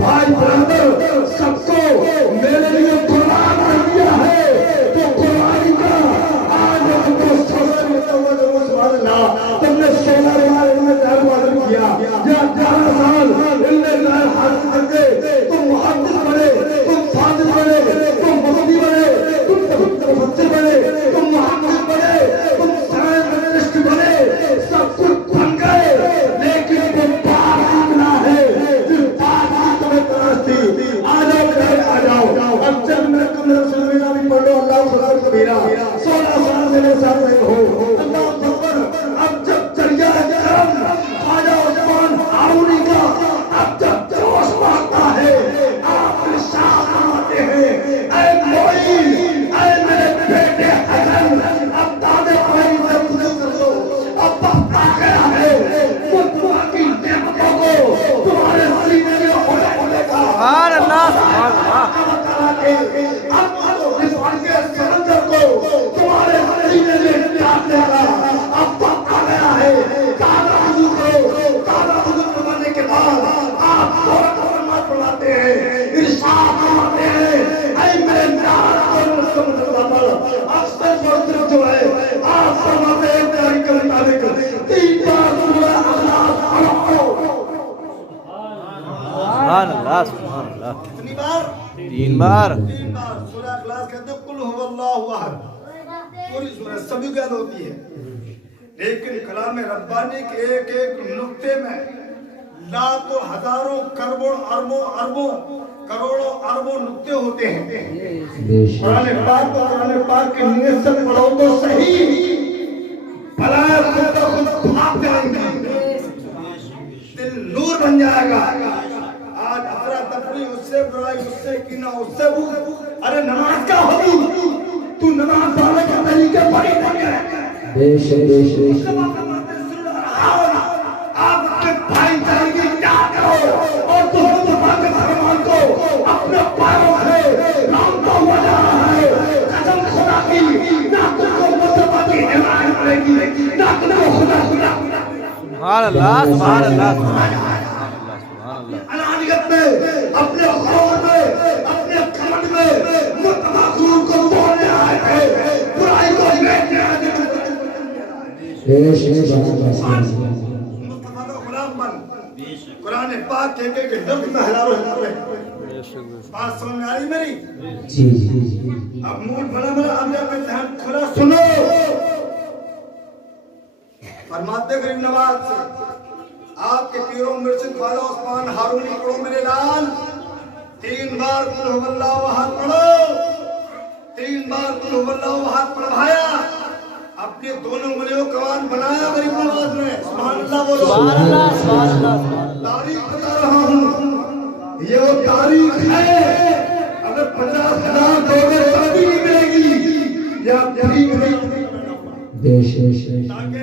भाई बरादर सबको मेरे लिए कुर्बान कर दिया है। तो कुर्बानी का आज हमको सबर में तुमने 16 किया या 11 साल हासिल करके तुम मुहद्दिस बने, तुम फाजिल बने, तुम मुफ्ती बने, तुम मुफस्सिर बने, तुम मुहद्दिस बने, तुम साइंटिस्ट बने, सब कुछ बन गए, लेकिन तुम पार निकला है, जिस पार की तुम्हें तलाश थी। आ जाओ घर आ जाओ, अब जब मैं तुमने रसूलुल्लाह भी पढ़ लो, अल्लाह खुदा कबीरा 16 साल से मेरे साथ रहे हो, अल्लाह अकबर। अब जब चलिया करम ख्वाजा उस्मान हारूनी का अब जब जोश बढ़ता है, आप इरशाद फरमाते हैं ऐ मोइन, ऐ मेरे बेटे हसन, अब दादे भाई से पूछ कर लो, अब वक्त आ गया है मुस्तफा की नेमतों को तुम्हारे सीने में होने का। सुभान अल्लाह, सुभान अल्लाह। अब इस के समंदर को तुम्हारे सीने में डालने का अब वक्त आ गया है। काला हुजूर बनाने के बाद आप फौरन फरमाते हैं, इरशाद फरमाते हैं ऐ मेरे प्यारे मुस्तफा अक्सर फर्ज जो है आप फरमाते हैं प्यारी के मुताबिक 3 बार सूरह अखलास पढ़ो। सुभान अल्लाह, सुभान अल्लाह। कितनी बार? 3 बार। 3 बार सूरह अखलास कहते हैं कुल हुवल्लाहु अहद, पूरी सूरह सभी को याद होती है, लेकिन कलाम रब्बानी के एक एक नुक्ते में लाखों हजारों करोड़ों अरबों करोड़ों अरबों नुक्ते होते हैं। बेशक कुरान पाक की नीयत से पढ़ो तो सही, भला खुद भाग जाएंगे, दिल नूर बन जाएगा। आज अफरा तफरी, उससे बुराई, उससे कीना, उससे वो, अरे नमाज का हो, तू नमाज वाले के तरीके पर ही नहीं है। बेशक आप अपने भाईचारे की क्या करो और तुम के भगवान को अपने पैरों से नामता हुआ जा रहा है। कसम खुदा की, ना तुमको मुस्तफा की हिमायत मिलेगी, ना तुमको खुदा सुभान अल्लाह, सुभान अल्लाह, सुभान अल्लाह। अनानियत में, अपने खौफ में, अपने घमंड में मुस्तफा को तोड़ने आए थे, बुराई को लेके आए थे। मुस्तफा का गुलाम बन, कुरान पाक के लफ्ज में हजारों बात समझ में आई मेरी? जी अब मूड बना अब जाकर ध्यान खुला सुनो। फरमाते गरीब नवाज से, आपके पीरों मुर्शिद ख्वाजा उस्मान हारूनी पढ़ो मेरे लाल, 3 बार कुल हुवल्लाहु अहद पढ़ो, 3 बार कुल हुवल्लाहु अहद पढ़वाया, अपने दोनों उंगलियों कमान बनाया गरीब नवाज ने। सुभान अल्लाह बोलो, सुभान अल्लाह, सुभान अल्लाह। तारीख बता रहा हूँ, ये वो तारीख है। अगर 50,000 दोगे तब भी नहीं मिलेगी, या ठीक नहीं। ताकि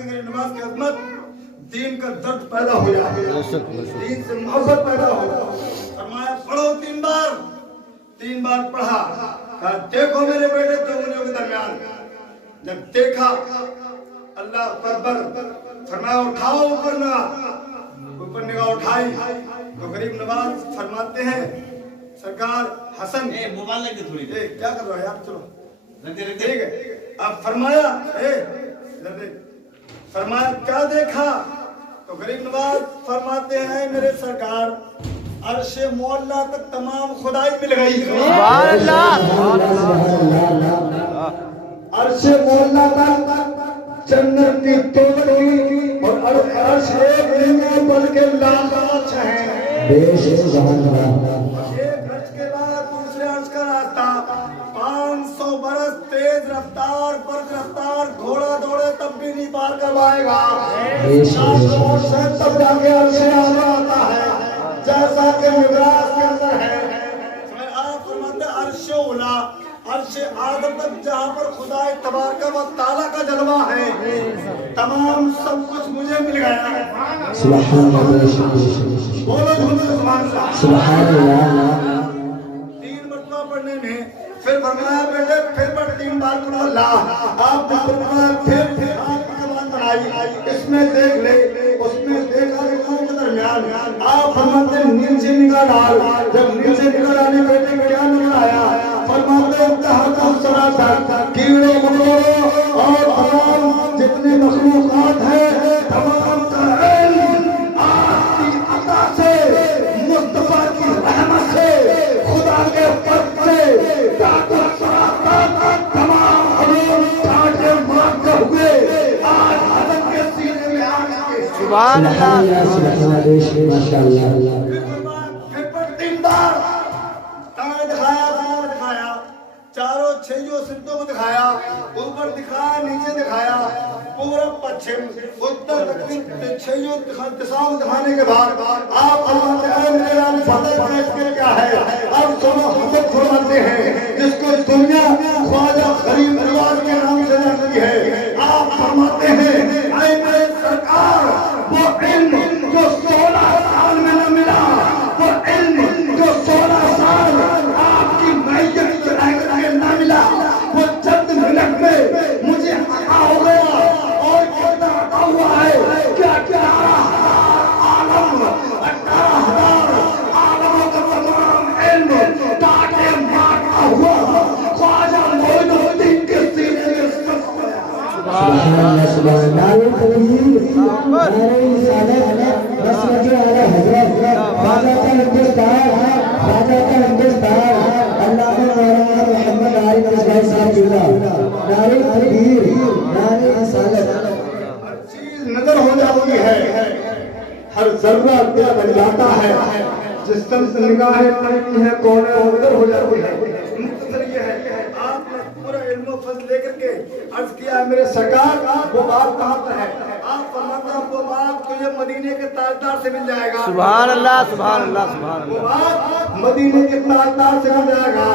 गरीब नवाज की अजमत, दीन का दर्द पैदा हो जाए, दीन से मोहब्बत पैदा हो जाए। फरमाया पढ़ो 3 बार पढ़ा। कहा देखो मेरे बेटे दो उंगलियों के दरमियान। जब देखा अल्लाह अकबर, फरमाया उठाओ ऊपर निगाह उठाई तो गरीब नवाज फरमाते हैं, सरकार हसन मोबाइल लग थोड़ी क्या कर रहा है यार, चलो ठीक है। अब फरमाया क्या देखा? तो गरीब नवाज फरमाते हैं, मेरे सरकार अर्शे मौला तक तमाम खुदाई मिल गई। सुभान अल्लाह, सुभान अल्लाह। अर्शे मौला तक जन्नत की तोड़ी और अर्श एक नहीं बल्कि लाख अर्श हैं। एक अर्श के बाद दूसरे अर्श का रास्ता 500 बरस तेज रफ्तार बर्फ रफ्तार घोड़ा दौड़े तब भी नहीं पार करवाएगा। तब जाके अर्श आला आता है, जैसा कि मिराज के अंदर है। आप फरमाते अर्श उला, अर्श आदम तक जहाँ पर खुदा तबारक व तआला का जलवा है, तमाम सब कुछ मुझे मिल गया। सुभान बोलो सुभान अल्लाह। 3 मरतबा पढ़ने में फिर फरमाया बेटे फिर पढ़ 3 बार पढ़ो अल्लाह। आप फरमाया फिर आपकी कमान बनाई, इसमें देख ले, उसमें देखा के दरमियान आप फरमाते नीचे निगाह डाल। जब नीचे निगाह डाली बेटे क्या नजर आया? फरमाते कीड़े मकोड़ों और तमाम जितने मखलूकात हैं, तमाम का इल्म आपकी अता से, मुस्तफा की रहमत से, खुदा के फर्ज से तमाम हलूम कांटे मारते हुए आज आदम के सीने में आ गए। सुभान अल्लाह, माशाअल्लाह। फिर 3 बार दिखाया, चारों छइयों सिद्धों को दिखाया, ऊपर दिखाया, नीचे दिखाया, पूरब पश्चिम उत्तर दक्षिण छइयों दिशाओं दिखाने के बाद आप फरमाते हैं मेरे नाम फतेह इसके क्या है? अब सुनो हसद फरमाते हैं जिसको दुनिया ख्वाजा गरीब नवाज के नाम से जानती है। आप फरमाते हैं ऐ मेरे सरकार, वो इल्म जो 16 साल में न मिला, वो इल्म जो 16 साल आपकी मैयत की रह न मिला, वो चंद मिनट में मुझे अता हो गया। और कितना अता हुआ है? क्या 18,000 आलम, 18,000 आलमों का तमाम इल्म ताके मारता हुआ ख्वाजा मोइनुद्दीन के सीने में समा गया। नजर हो जाती है, हर जर्रा दिल बन जाता है जिस तरह से निगाहें पड़ती हैं कोने उधर हो जाती है। मुख्तसर ये है आपने पूरा इल्म फज़ल लेकर के अर्ज किया मेरे सरकार वो बात कहाँ पर है? आप फरमाते हैं वो बात तुझे मदीने के ताजदार से मिल जाएगा। सुभान अल्लाह सुभान अल्लाह सुभान वो अल्लाह। बात मदीने के ताजदार से मिल जाएगा।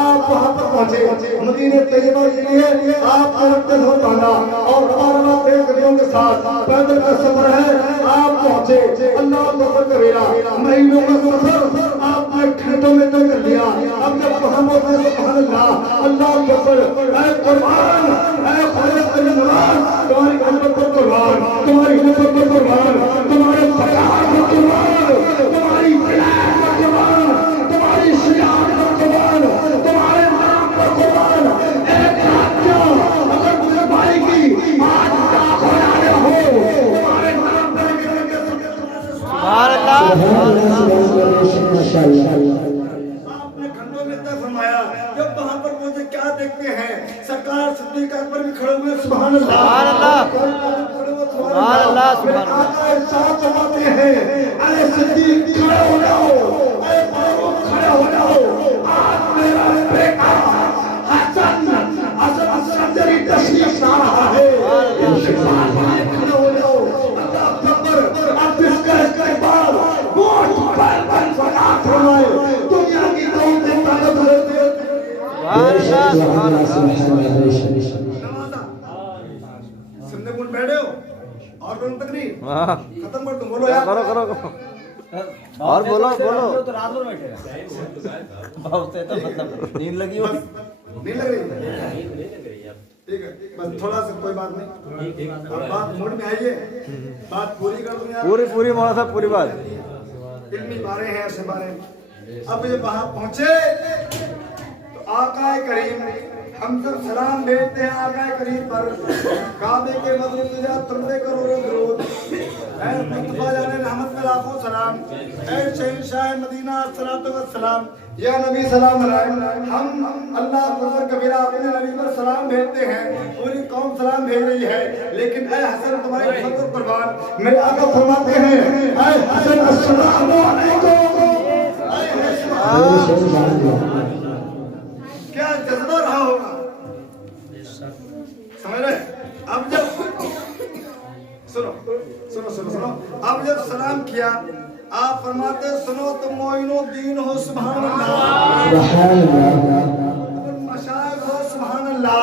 आप वहाँ पर पहुँचे मदीने तैयबा के लिए आप मुक़द्दस हो पाना और बारह गलियों के साथ पैदल का सफर है। आप पहुँचे अल्लाह अकबर कबीरा महीनों का सफर आपने घंटों में तय कर लिया। अब जब वहाँ पहुँचे सुभान अल्लाह अल्लाह अकबर ऐ कुर्बान ऐ खुदा कुर्बान तुम्हारी हिम्मत पर कुर्बान तुम्हारी हिम्मत पर कुर्बान तुम्हारे फसाद पर कुर्बान तुम्हारी विलायत पर कुर्बान तुम्हारी शियात पर कुर्बान तुम्हारे नाम पर कुर्बान। एक राज्य अगर मुझे भाई की आज राख हो जाने हो तुम्हारे नाम पर सुभान अल्लाह सुभान अल्लाह। माशाअल्लाह। आपने खंडों में तय फरमाया। जब वहाँ पर मुझे क्या देखते हैं सरकार सिद्दीक़ अकबर भी खड़े हुए सुभान अल्लाह सुभान अल्लाह सुभान अल्लाह सुभान अल्लाह। साथ जमाते हैं अरे सिद्दीक़ खड़े हो जाओ अरे फारूक खड़े हो जाओ आज मेरा बेटा हसन सर्जरी तशरीफ ला रहा है खड़े हो जाओ अल्लाह अकबर। अब इसका इस्तेमाल वोट पर फसाद फरमाए दुनिया की कौन सी ताकत है? सुभान अल्लाह सुभान अल्लाह। नवाजा सुनने कौन बैठे हो और कौन तकरीर हाँ खत्म कर तुम बोलो यार करो करो और बोलो बोलो। तो रात भर बैठे बहुत से तो मतलब नींद लगी हो। नहीं लग रही ठीक है बस थोड़ा सा कोई बात नहीं अब बात मूड में आइए बात पूरी कर दूं यार पूरी पूरी मौलाना साहब पूरी बात। इल्मी बारे हैं ऐसे बारे। अब ये वहां पहुंचे तो आका करीम हम सब सलाम भेजते हैं आका करीम पर काबे के मदद तुझा तुमने करोड़ों दरूद ऐ मुस्तफा जाने रहमत में लाखों सलाम ऐ शहंशाह मदीना अस्सलातु वस्सलाम या नबी सलाम अलैहि। हम अल्लाह अकबर कबीरा अपने नबी पर सलाम भेजते हैं पूरी कौम सलाम भेज रही है लेकिन ऐ हसन तुम्हारी खिदमत कुर्बान मेरे आका फरमाते हैं ऐ हसन अस्सलामु अलैकुम। क्या जज्बा रहा होगा समझ रहे? अब जब सुनो सुनो सुनो सुनो अब जब सलाम किया आप फरमाते सुनो तुम मोइनुद्दीन हो सुभान अल्लाह मशाइख हो सुभान अल्लाह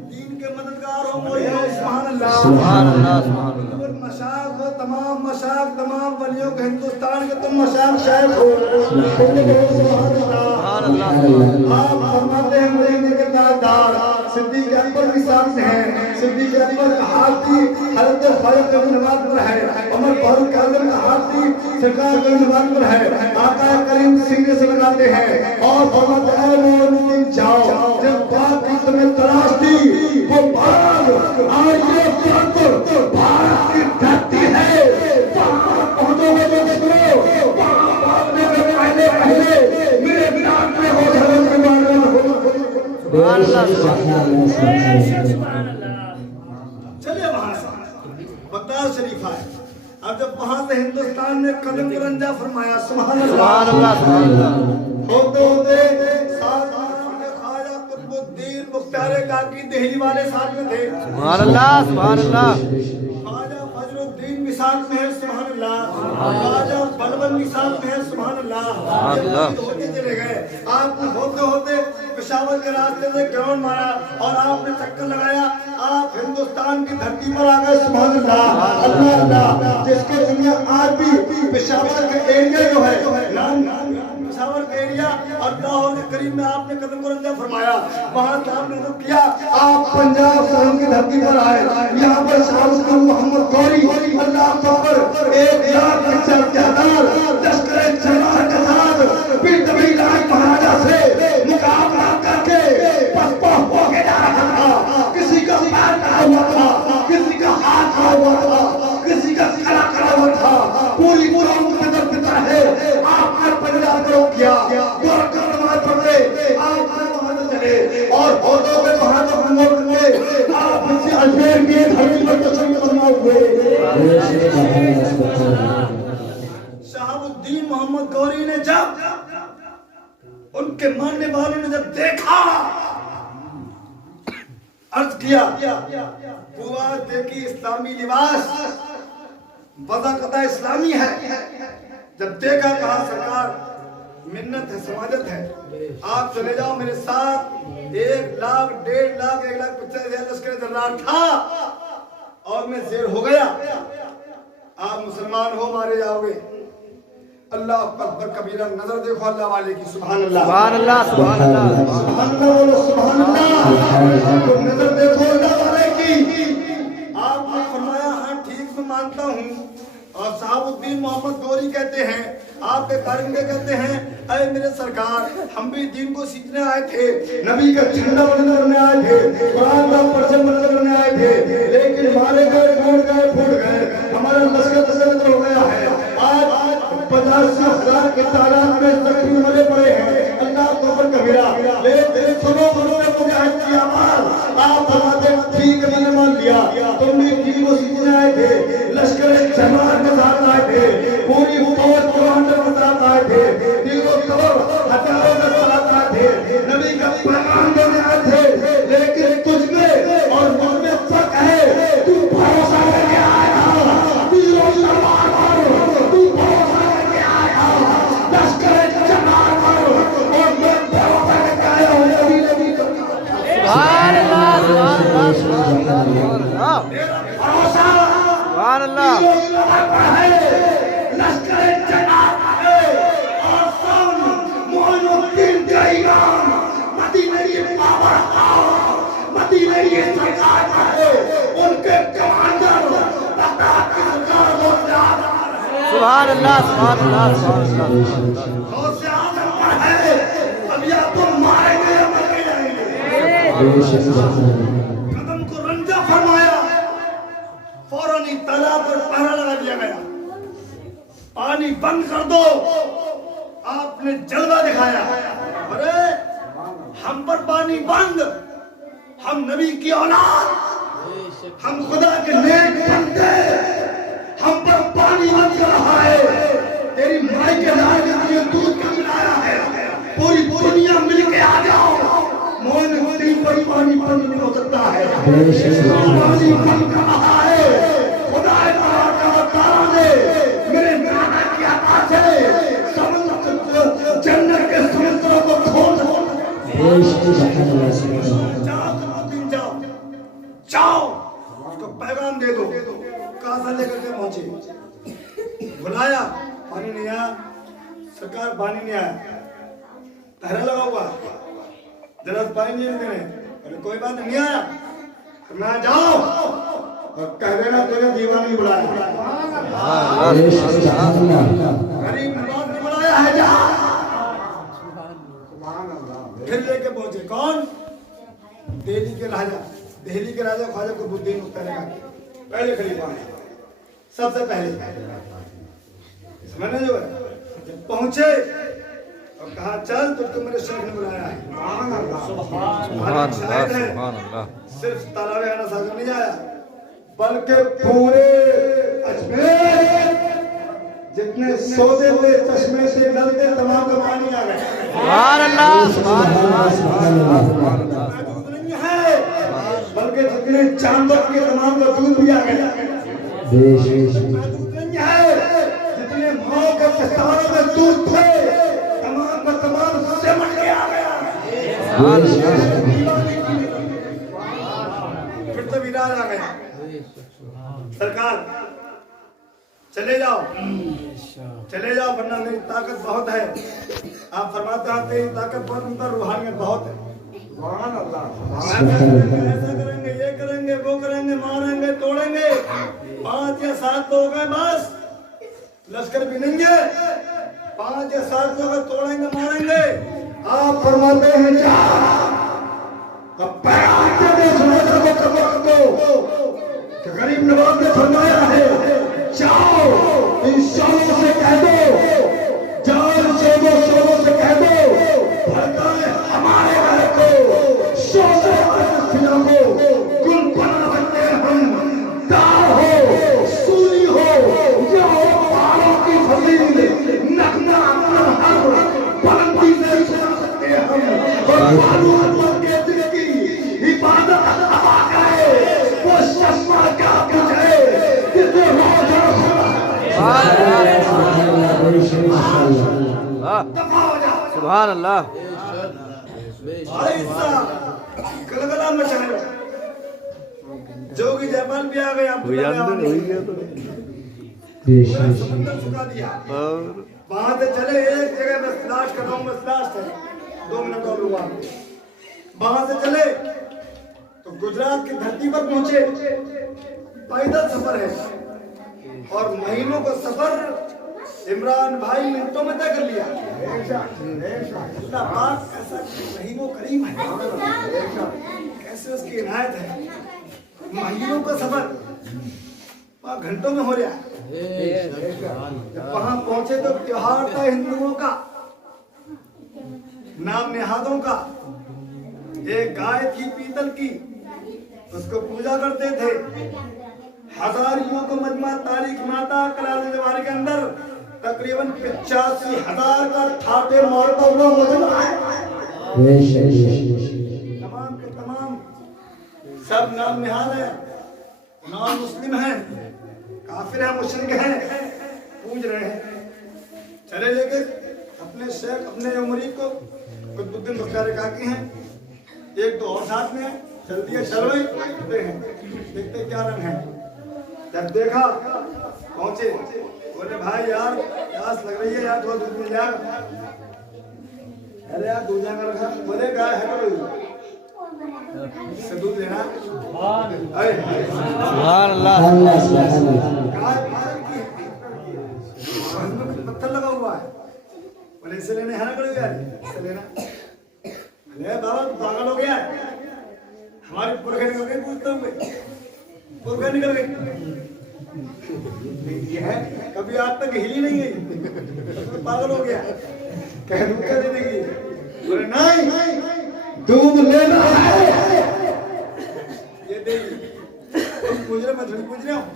दीन के मददगार हो मोइन हो सुभान अल्लाह सुभान अल्लाह सुभान अल्लाह। मशाइख हो तमाम वलियों के हिंदुस्तान के तुम मशाइख शायख हो सुभान अल्लाह। आप फरमाते हैं मदीने के ताजदार सिद्दीक़ अकबर भी साथ हैं। सिद्दीक़ अकबर का हाथ भी हज़रत ख़ालिद बिन नवाज़ पर है उमर फारूक आज़म का हाथ भी सरकार बिन नवाज़ पर है। आका करीम सीने से लगाते हैं और फरमाते हैं मोइनुद्दीन जाओ जब बात की तुम्हें तलाश थी वो बाग आज ये भारत की धरती है वहाँ पहुँचोगे तो सुनो वहाँ पहुँचने से पहले पहले मेरे नाम पे हो जाने के बारे में सुभान अल्लाह चलिए वहां से बगदाद शरीफ आए। अब जब वहां से हिंदुस्तान में कदम रंजा फरमाया सुभान सुभान अल्लाह सुभान अल्लाह। होते होते ख्वाजा कुतुबुद्दीन मुख्तार काकी दिल्ली वाले साथ में थे सुभान अल्लाह सुभान अल्लाह। ख्वाजा फजरुद्दीन भी साथ में है सुभान अल्लाह ख्वाजा बलबन भी साथ में है सुभान अल्लाह। होते चले गए आप होते होते पेशावर के रास्ते से ग्राउंड मारा और आपने चक्कर लगाया आप हिंदुस्तान की धरती पर आ गए सुभान अल्लाह अल्लाह अल्लाह। जिसके दुनिया आज भी पेशावर के एरिया जो है पेशावर के एरिया और लाहौर के करीब में आपने कदम रंजा फरमाया वहां से आपने रुक किया आप पंजाब शहर की धरती पर आए। यहाँ पर शाह मोहम्मद गौरी अल्लाह अकबर 1,00,000 लश्कर जलाल के साथ पीर तबी लाल महाराजा से मुकाबला करके पसपा होके जा रहा था। किसी का पैर कटा हुआ था किसी का हाथ कटा हुआ था किसी का गला कटा हुआ था पूरी कौम के पिता है आपने पंजाब को किया गोरखपुर नमाज पढ़े आपने वहां से चले और होटों के वहां से हम लोग गए आप इसी अजमेर के धर्मी पर तशरीफ फरमा हुए। शाह کے ماننے والوں نے جب دیکھا عرض کیا بوا دیکھی اسلامی لباس وضاقتہ اسلامی ہے. جب دیکھا کہا سرکار منت ہے سماجت ہے آپ چلے جاؤ میرے ساتھ. 1 لاکھ 1.5 لاکھ 1,50,000 لشکر دربار تھا اور میں زیر ہو گیا. آپ مسلمان ہو مارے جاؤ گے. اللہ اکبر کبیرہ نظر دیکھو اللہ والے کی. سبحان اللہ سبحان اللہ سبحان اللہ سبحان اللہ بولو سبحان اللہ. تو نظر دیکھو اللہ والے کی. آپ نے فرمایا ہاں ٹھیک میں مانتا ہوں. اور صاحب الدین محمد گوری کہتے ہیں آپ کے کارندے کہتے ہیں اے میرے سرکار ہم بھی دین کو سیکھنے آئے تھے, نبی کا جھنڈا بلند آئے تھے, قرآن کا پرچم بلند آئے تھے, لیکن مارے گئے ٹوٹ گئے پھوٹ گئے ہمارا لشکر تسلط ہو گیا ہے. آج 50,000 کی تعداد میں زخمی مرے پڑے ہیں. اللہ اکبر کبیرہ لیکن سنو مجاہد کی آواز. آپ فرماتے ٹھیک ہے میں نے مان لیا تم بھی دین کو سیکھنے آئے تھے, لشکر جماعت کے ساتھ آئے تھے, پوری فوج قرآن کے ساتھ آئے تھے, دین و قبر ہتھیاروں کے ساتھ آئے تھے, نبی کا پیغام دینے آئے تھے, لیکن تجھ میں اور مجھ میں فرق ہے. تو بھروسہ کر کے آیا تیر و تلوار پر, تو بھروسہ کر کے آیا لشکر جماعت پر, اور میں بھروسہ کر کے آیا ہوں نبی کا. سبحان اللہ سبحان اللہ سبحان اللہ بھروسہ سبحان اللہ لشکر جماعت ہے اور سن معین الدین کا امام مدینہ یہ پاور ہاؤس مدینہ یہ سرکار ہے. ان کے کمانڈر بغداد کی سرکار غوث اعظم سبحان اللہ سبحان اللہ سبحان اللہ غوث اعظم پر ہے. اب یا تم مارے گئے یا مر گئے جائیں گے. قدم کو رنجا فرمایا, فوراً ہی تالاب پر پہرا لگا دیا گیا. پانی بند کر دو. آپ نے جلوہ دکھایا, ارے ہم پر پانی بند, ہم نبی کی اولاد, ہم خدا کے نیک بندے, ہم پر پانی بند کر رہا ہے. تیری مائی کے لال کے لیے دودھ کا ملایا ہے, پوری دنیا مل کے آ جاؤ. مومن الدین پر پانی بند نہیں ہو سکتا ہے. پانی بند کر رہا ہے. خدا تعالیٰ نے میرے نانا کی عطا سے جنت کے سمندروں کو کھول جاؤ اس کو پیغام دے دو. کہاں سے لے کر کے پہنچے, بلایا پانی نہیں آیا. سرکار پانی نہیں آیا, پہرا لگا ہوا ذرا پانی نہیں دینے, کوئی بات نہیں آیا. میں جاؤ اور کہہ دینا تجھے دیوان نہیں بلایا, غریب نواز نے بلایا ہے. جا پھر لے کے پہنچے. کون؟ دہلی کے راجہ خواجہ قطب الدین پہلے خلیفہ ہیں, سب سے پہلے سمجھنا جو ہے. جب پہنچے اور کہا چل تجھ کو میرے شیخ نے بلایا ہے. سبحان اللہ سبحان اللہ. صرف تاراوی خانہ ساگر نہیں آیا بلکہ پورے اجمیر جتنے سودے ہوئے چشمے سے نلتے تمام کا پانی آ گئے. سبحان اللہ سبحان اللہ سبحان اللہ. نہیں ہے بلکہ جتنے چاندر کے تمام کا دودھ بھی آ گیا. نہیں ہے جتنے ماں کے پستاروں میں دودھ تھے تمام کا تمام سمٹ کے آ گیا. پھر تو ویران آ گیا. سرکار چلے جاؤ ورنہ میری طاقت بہت ہے. آپ فرماتے ہیں تیری طاقت بہت ہے, روحانیت بہت ہے. ایسا کریں گے, یہ کریں گے, وہ کریں گے, ماریں گے, توڑیں گے. 5 یا 7 لوگ ہیں بس, لشکر بھی نہیں ہے. 5 یا 7 لوگ توڑیں گے, ماریں گے. آپ فرماتے ہیں جا کہ غریب نواز نے فرمایا ہے جاؤ ان شعروں سے کہہ دو, جاؤ ان شعروں سے کہہ دو بھڑکائے ہمارے گھر کو, شوشے فضا کو, گل بنا بنتے ہم, دار ہو سوری ہو یا ہو پہاڑوں کی فضیل, نغمہ ہر بلندی سے سن سکتے سبحان اللہ بھائی صاحب گلگلہ مچایا جوگی جیپال بھی آ گئے آپ کو سمندر سکھا دیا وہاں سے چلے ایک جگہ میں تلاش کر رہا ہوں بس لاسٹ ہے 2 منٹ اور ہوا وہاں سے چلے تو گجرات کی دھرتی پر پہنچے پیدل سفر ہے اور مہینوں کا سفر عمران بھائی منٹوں میں طے کر لیا اللہ پاک ایسا مہینوں کریم ہے کیسے اس کی عنایت ہے مہینوں کا سفر وہاں گھنٹوں میں ہو رہا ہے جب وہاں پہنچے تو تیوہار تھا ہندوؤں کا نام نہادوں کا ایک گائے تھی پیتل کی اس کو پوجا کرتے تھے ہزاریوں کو مجمع تاریخ ماتا کلال دیواری کے اندر تقریباً 85,000 کا ٹھاٹے مارتا ہوا مجمع ہے تمام کے تمام سب نام نہاد ہیں نام مسلم ہیں کافر ہیں مشرک ہیں پوج رہے ہیں چلے لے کے اپنے شیخ اپنے عمری کو قطب الدین بختیار کاکی ہیں 1-2 اور ساتھ میں چل دیا چلوئی دیکھتے کیا رنگ ہے جب دیکھا پہنچے بولے بھائی یار پیاس لگ رہی ہے یار تھوڑا دودھ مل جائے گا ارے یار دودھ جا کر رکھا بولے گائے ہے کوئی اس سے دودھ لینا سبحان اللہ پتھر لگا ہوا ہے بولے اسے لینے ہے نا کڑی یار اسے لینا ارے بابا تو پاگل ہو گیا ہے ہماری پرکھے نکل گئی پوچھتا ہوں میں پرکھے نکل گئی یہ ہے کبھی آج تک ہلی نہیں گئی پاگل ہو گیا کہہ دوں کیا دینے کی بولے نہیں دودھ لینا ہے یہ دے تم پوچھ رہے میں تھوڑی پوچھ رہا ہوں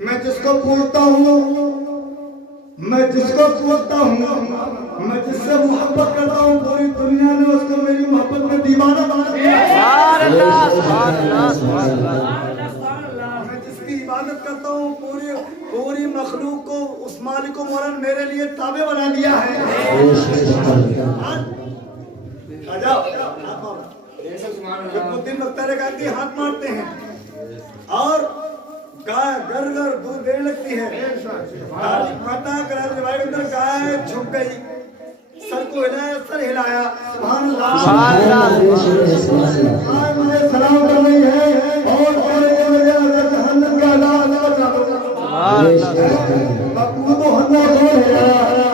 میں جس کو پوچھتا ہوں میں جس کو پوچھتا ہوں میں جس سے محبت کرتا ہوں پوری دنیا نے اس کو میری محبت میں دیوانہ بنا دیا سبحان اللہ سبحان اللہ سبحان اللہ میں جس کی عبادت کرتا ہوں پوری مخلوق کو اس مالک و مولانا میرے لیے تابع بنا دیا ہے قطب الدین بختیار کاکی ہاتھ مارتے ہیں اور گائے گر گر دودھ دینے لگتی ہے تاریخ ماتا کلال دیواری کے اندر گائے جھک گئی سر کو ہلایا سر ہلایا سبحان اللہ گائے مجھے سلام کر رہی ہے اور کہہ رہی ہے مجھے جہنم کا مقبول محمد ہے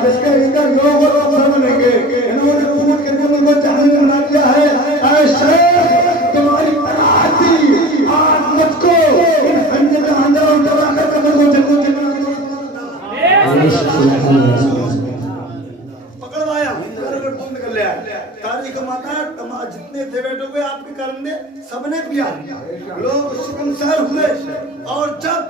اس کے اندر لوگ اور سب بنیں گے انہوں نے قوت کے دل کو جہنم بنا دیا ہے اے شیخ تمہاری تراحتی آج مجھ کو ان خنجر کا اندر اور دبا کر قبر کو جنت پکڑوایا گھر دودھ نکل لیا تاریخ ماتا جتنے تھے بیٹھے ہوئے آپ کے کرم نے سب نے پیا لوگ شکم سیر ہوئے اور جب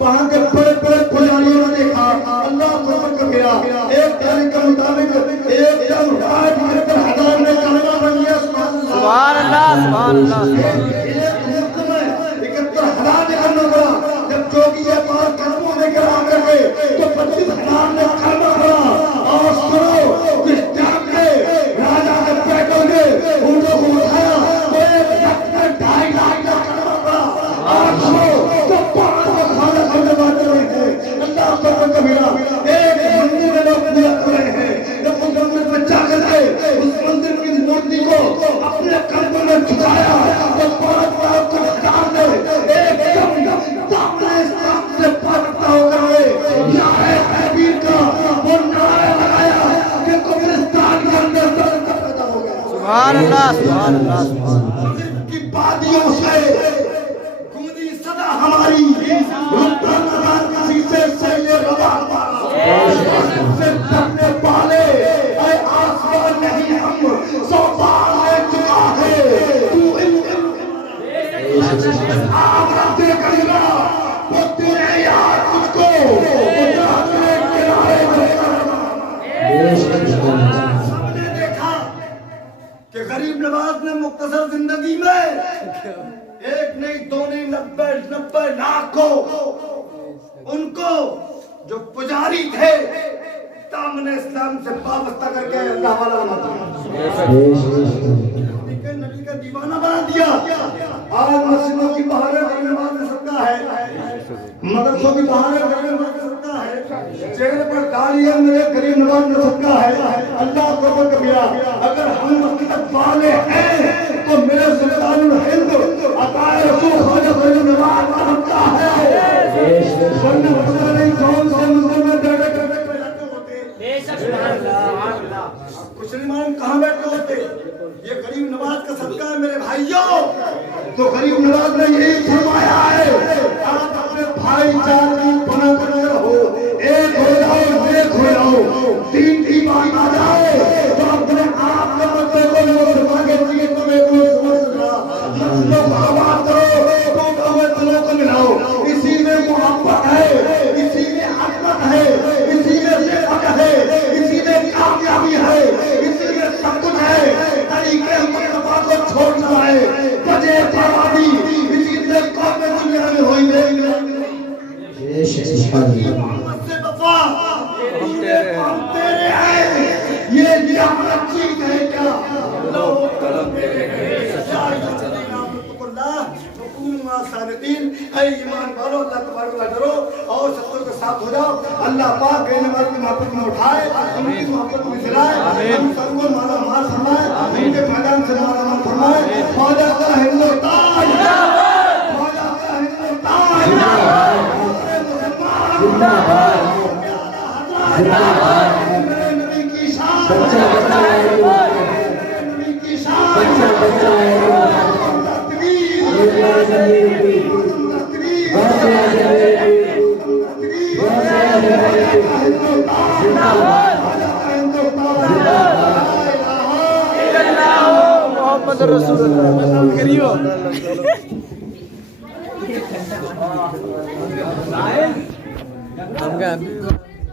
وہاں کے بڑے بڑے پجاریوں نے دیکھا اللہ اکبر کر گیا ایک تاریخ کے مطابق ایک دم رات میں 1000 نے کلمہ پڑھ لیا سبحان اللہ سبحان اللہ ایک ملک میں 71,000 نے کلمہ پڑھا جب جوگی یہ بات کلموں نے کرا کر گئے تو 25,000 نے کلمہ پڑھا اور سنو اس ٹائم کے راجہ کے بیٹوں نے ان کو اٹھایا تو ایک وقت میں 2.5 لاکھ نے کلمہ پڑھا اور سنو تو 5 اللہ پر کبیرہ ایک مندر میں لوگ دیا کرے ہیں جب اس مندر میں جا کر کے اس مندر کی مورتی کو اپنے قلب میں چھپایا تو 5 لاکھ کو خدار نے ایک دم دامنے اسلام سے پاکتا ہو کر گئے یا ہے حبیر کا وہ نعرہ لگایا کہ قبرستان کے اندر درد پیدا ہو گیا سبحان اللہ سبحان اللہ سبحان اللہ کی بادیوں سے گونی صدا ہماری رکن نظر کسی سے سیلے روا سے تکنے پالے اے آسمان نہیں ہم سو بار لے چکا ہے تو آمرہ دے کریگا وہ تیرے یاد تجھ کو جہاں کنارے سب نے دیکھا کہ غریب نواز نے مختصر زندگی میں ایک نہیں 2 نہیں 90 لاکھ کو ان کو जो पुजारी थे दामन इस्लाम से वाबस्ता करके अल्लाह वाला बनाते नबी का दीवाना बना दिया। आज मस्जिदों की बहारें भरने वाले सबका है, मदरसों की बहारें भरने वाले सबका है, चेहरे पर दाढ़ी है मेरे गरीब नवाज में सबका है। अल्लाह को कबिरा अगर हम मस्जिद वाले हैं तो मेरे सुल्तानुल हिंद अताए रसूल ख्वाजा गरीब नवाज का सबका है। वरना पता नहीं कौन से मंदिर में बैठे बैठे होते, कुछ नहीं मालूम कहाँ बैठे होते। ये गरीब नवाज का सदका है मेरे भाइयों। तो गरीब नवाज ने यही फरमाया है आप अपने भाईचारे बना कर रहो, एक हो जाओ, नेक हो जाओ, तीन ईमान आ जाए तो अपने आप के बच्चों को लोग के लिए तुम्हें कोई समझ रहा मसलों को आबाद करो तो हमें दिलों को मिलाओ। इसी में मोहब्बत है, इसी में अजमत है, इसी में सेवक है, इसी में कामयाबी है, इसी में सब कुछ है। तरीके मुस्तफा को छोड़ना है बजे बर्बादी, इसी से कौन दुनिया में होंगे। मोहम्मद से वफा हम तेरे हैं, ये हमारा चीज है क्या? ईमान वालों अल्लाह तबारक व तआला डरो और सबको के साथ हो जाओ। अल्लाह पाक कहने वाले की मोहब्बत में उठाए, उनकी मोहब्बत में दिलाए, हम सबको माला माल फरमाए, उनके मैदान से माला माल फरमाए। ख्वाजा का हिंदुस्तान ख्वाजा का हिंदुस्तान जिंदाबाद जिंदाबाद मेरे नबी की शान मेरे नबी की शान मोहम्मद रसूलुल्लाह करियो हम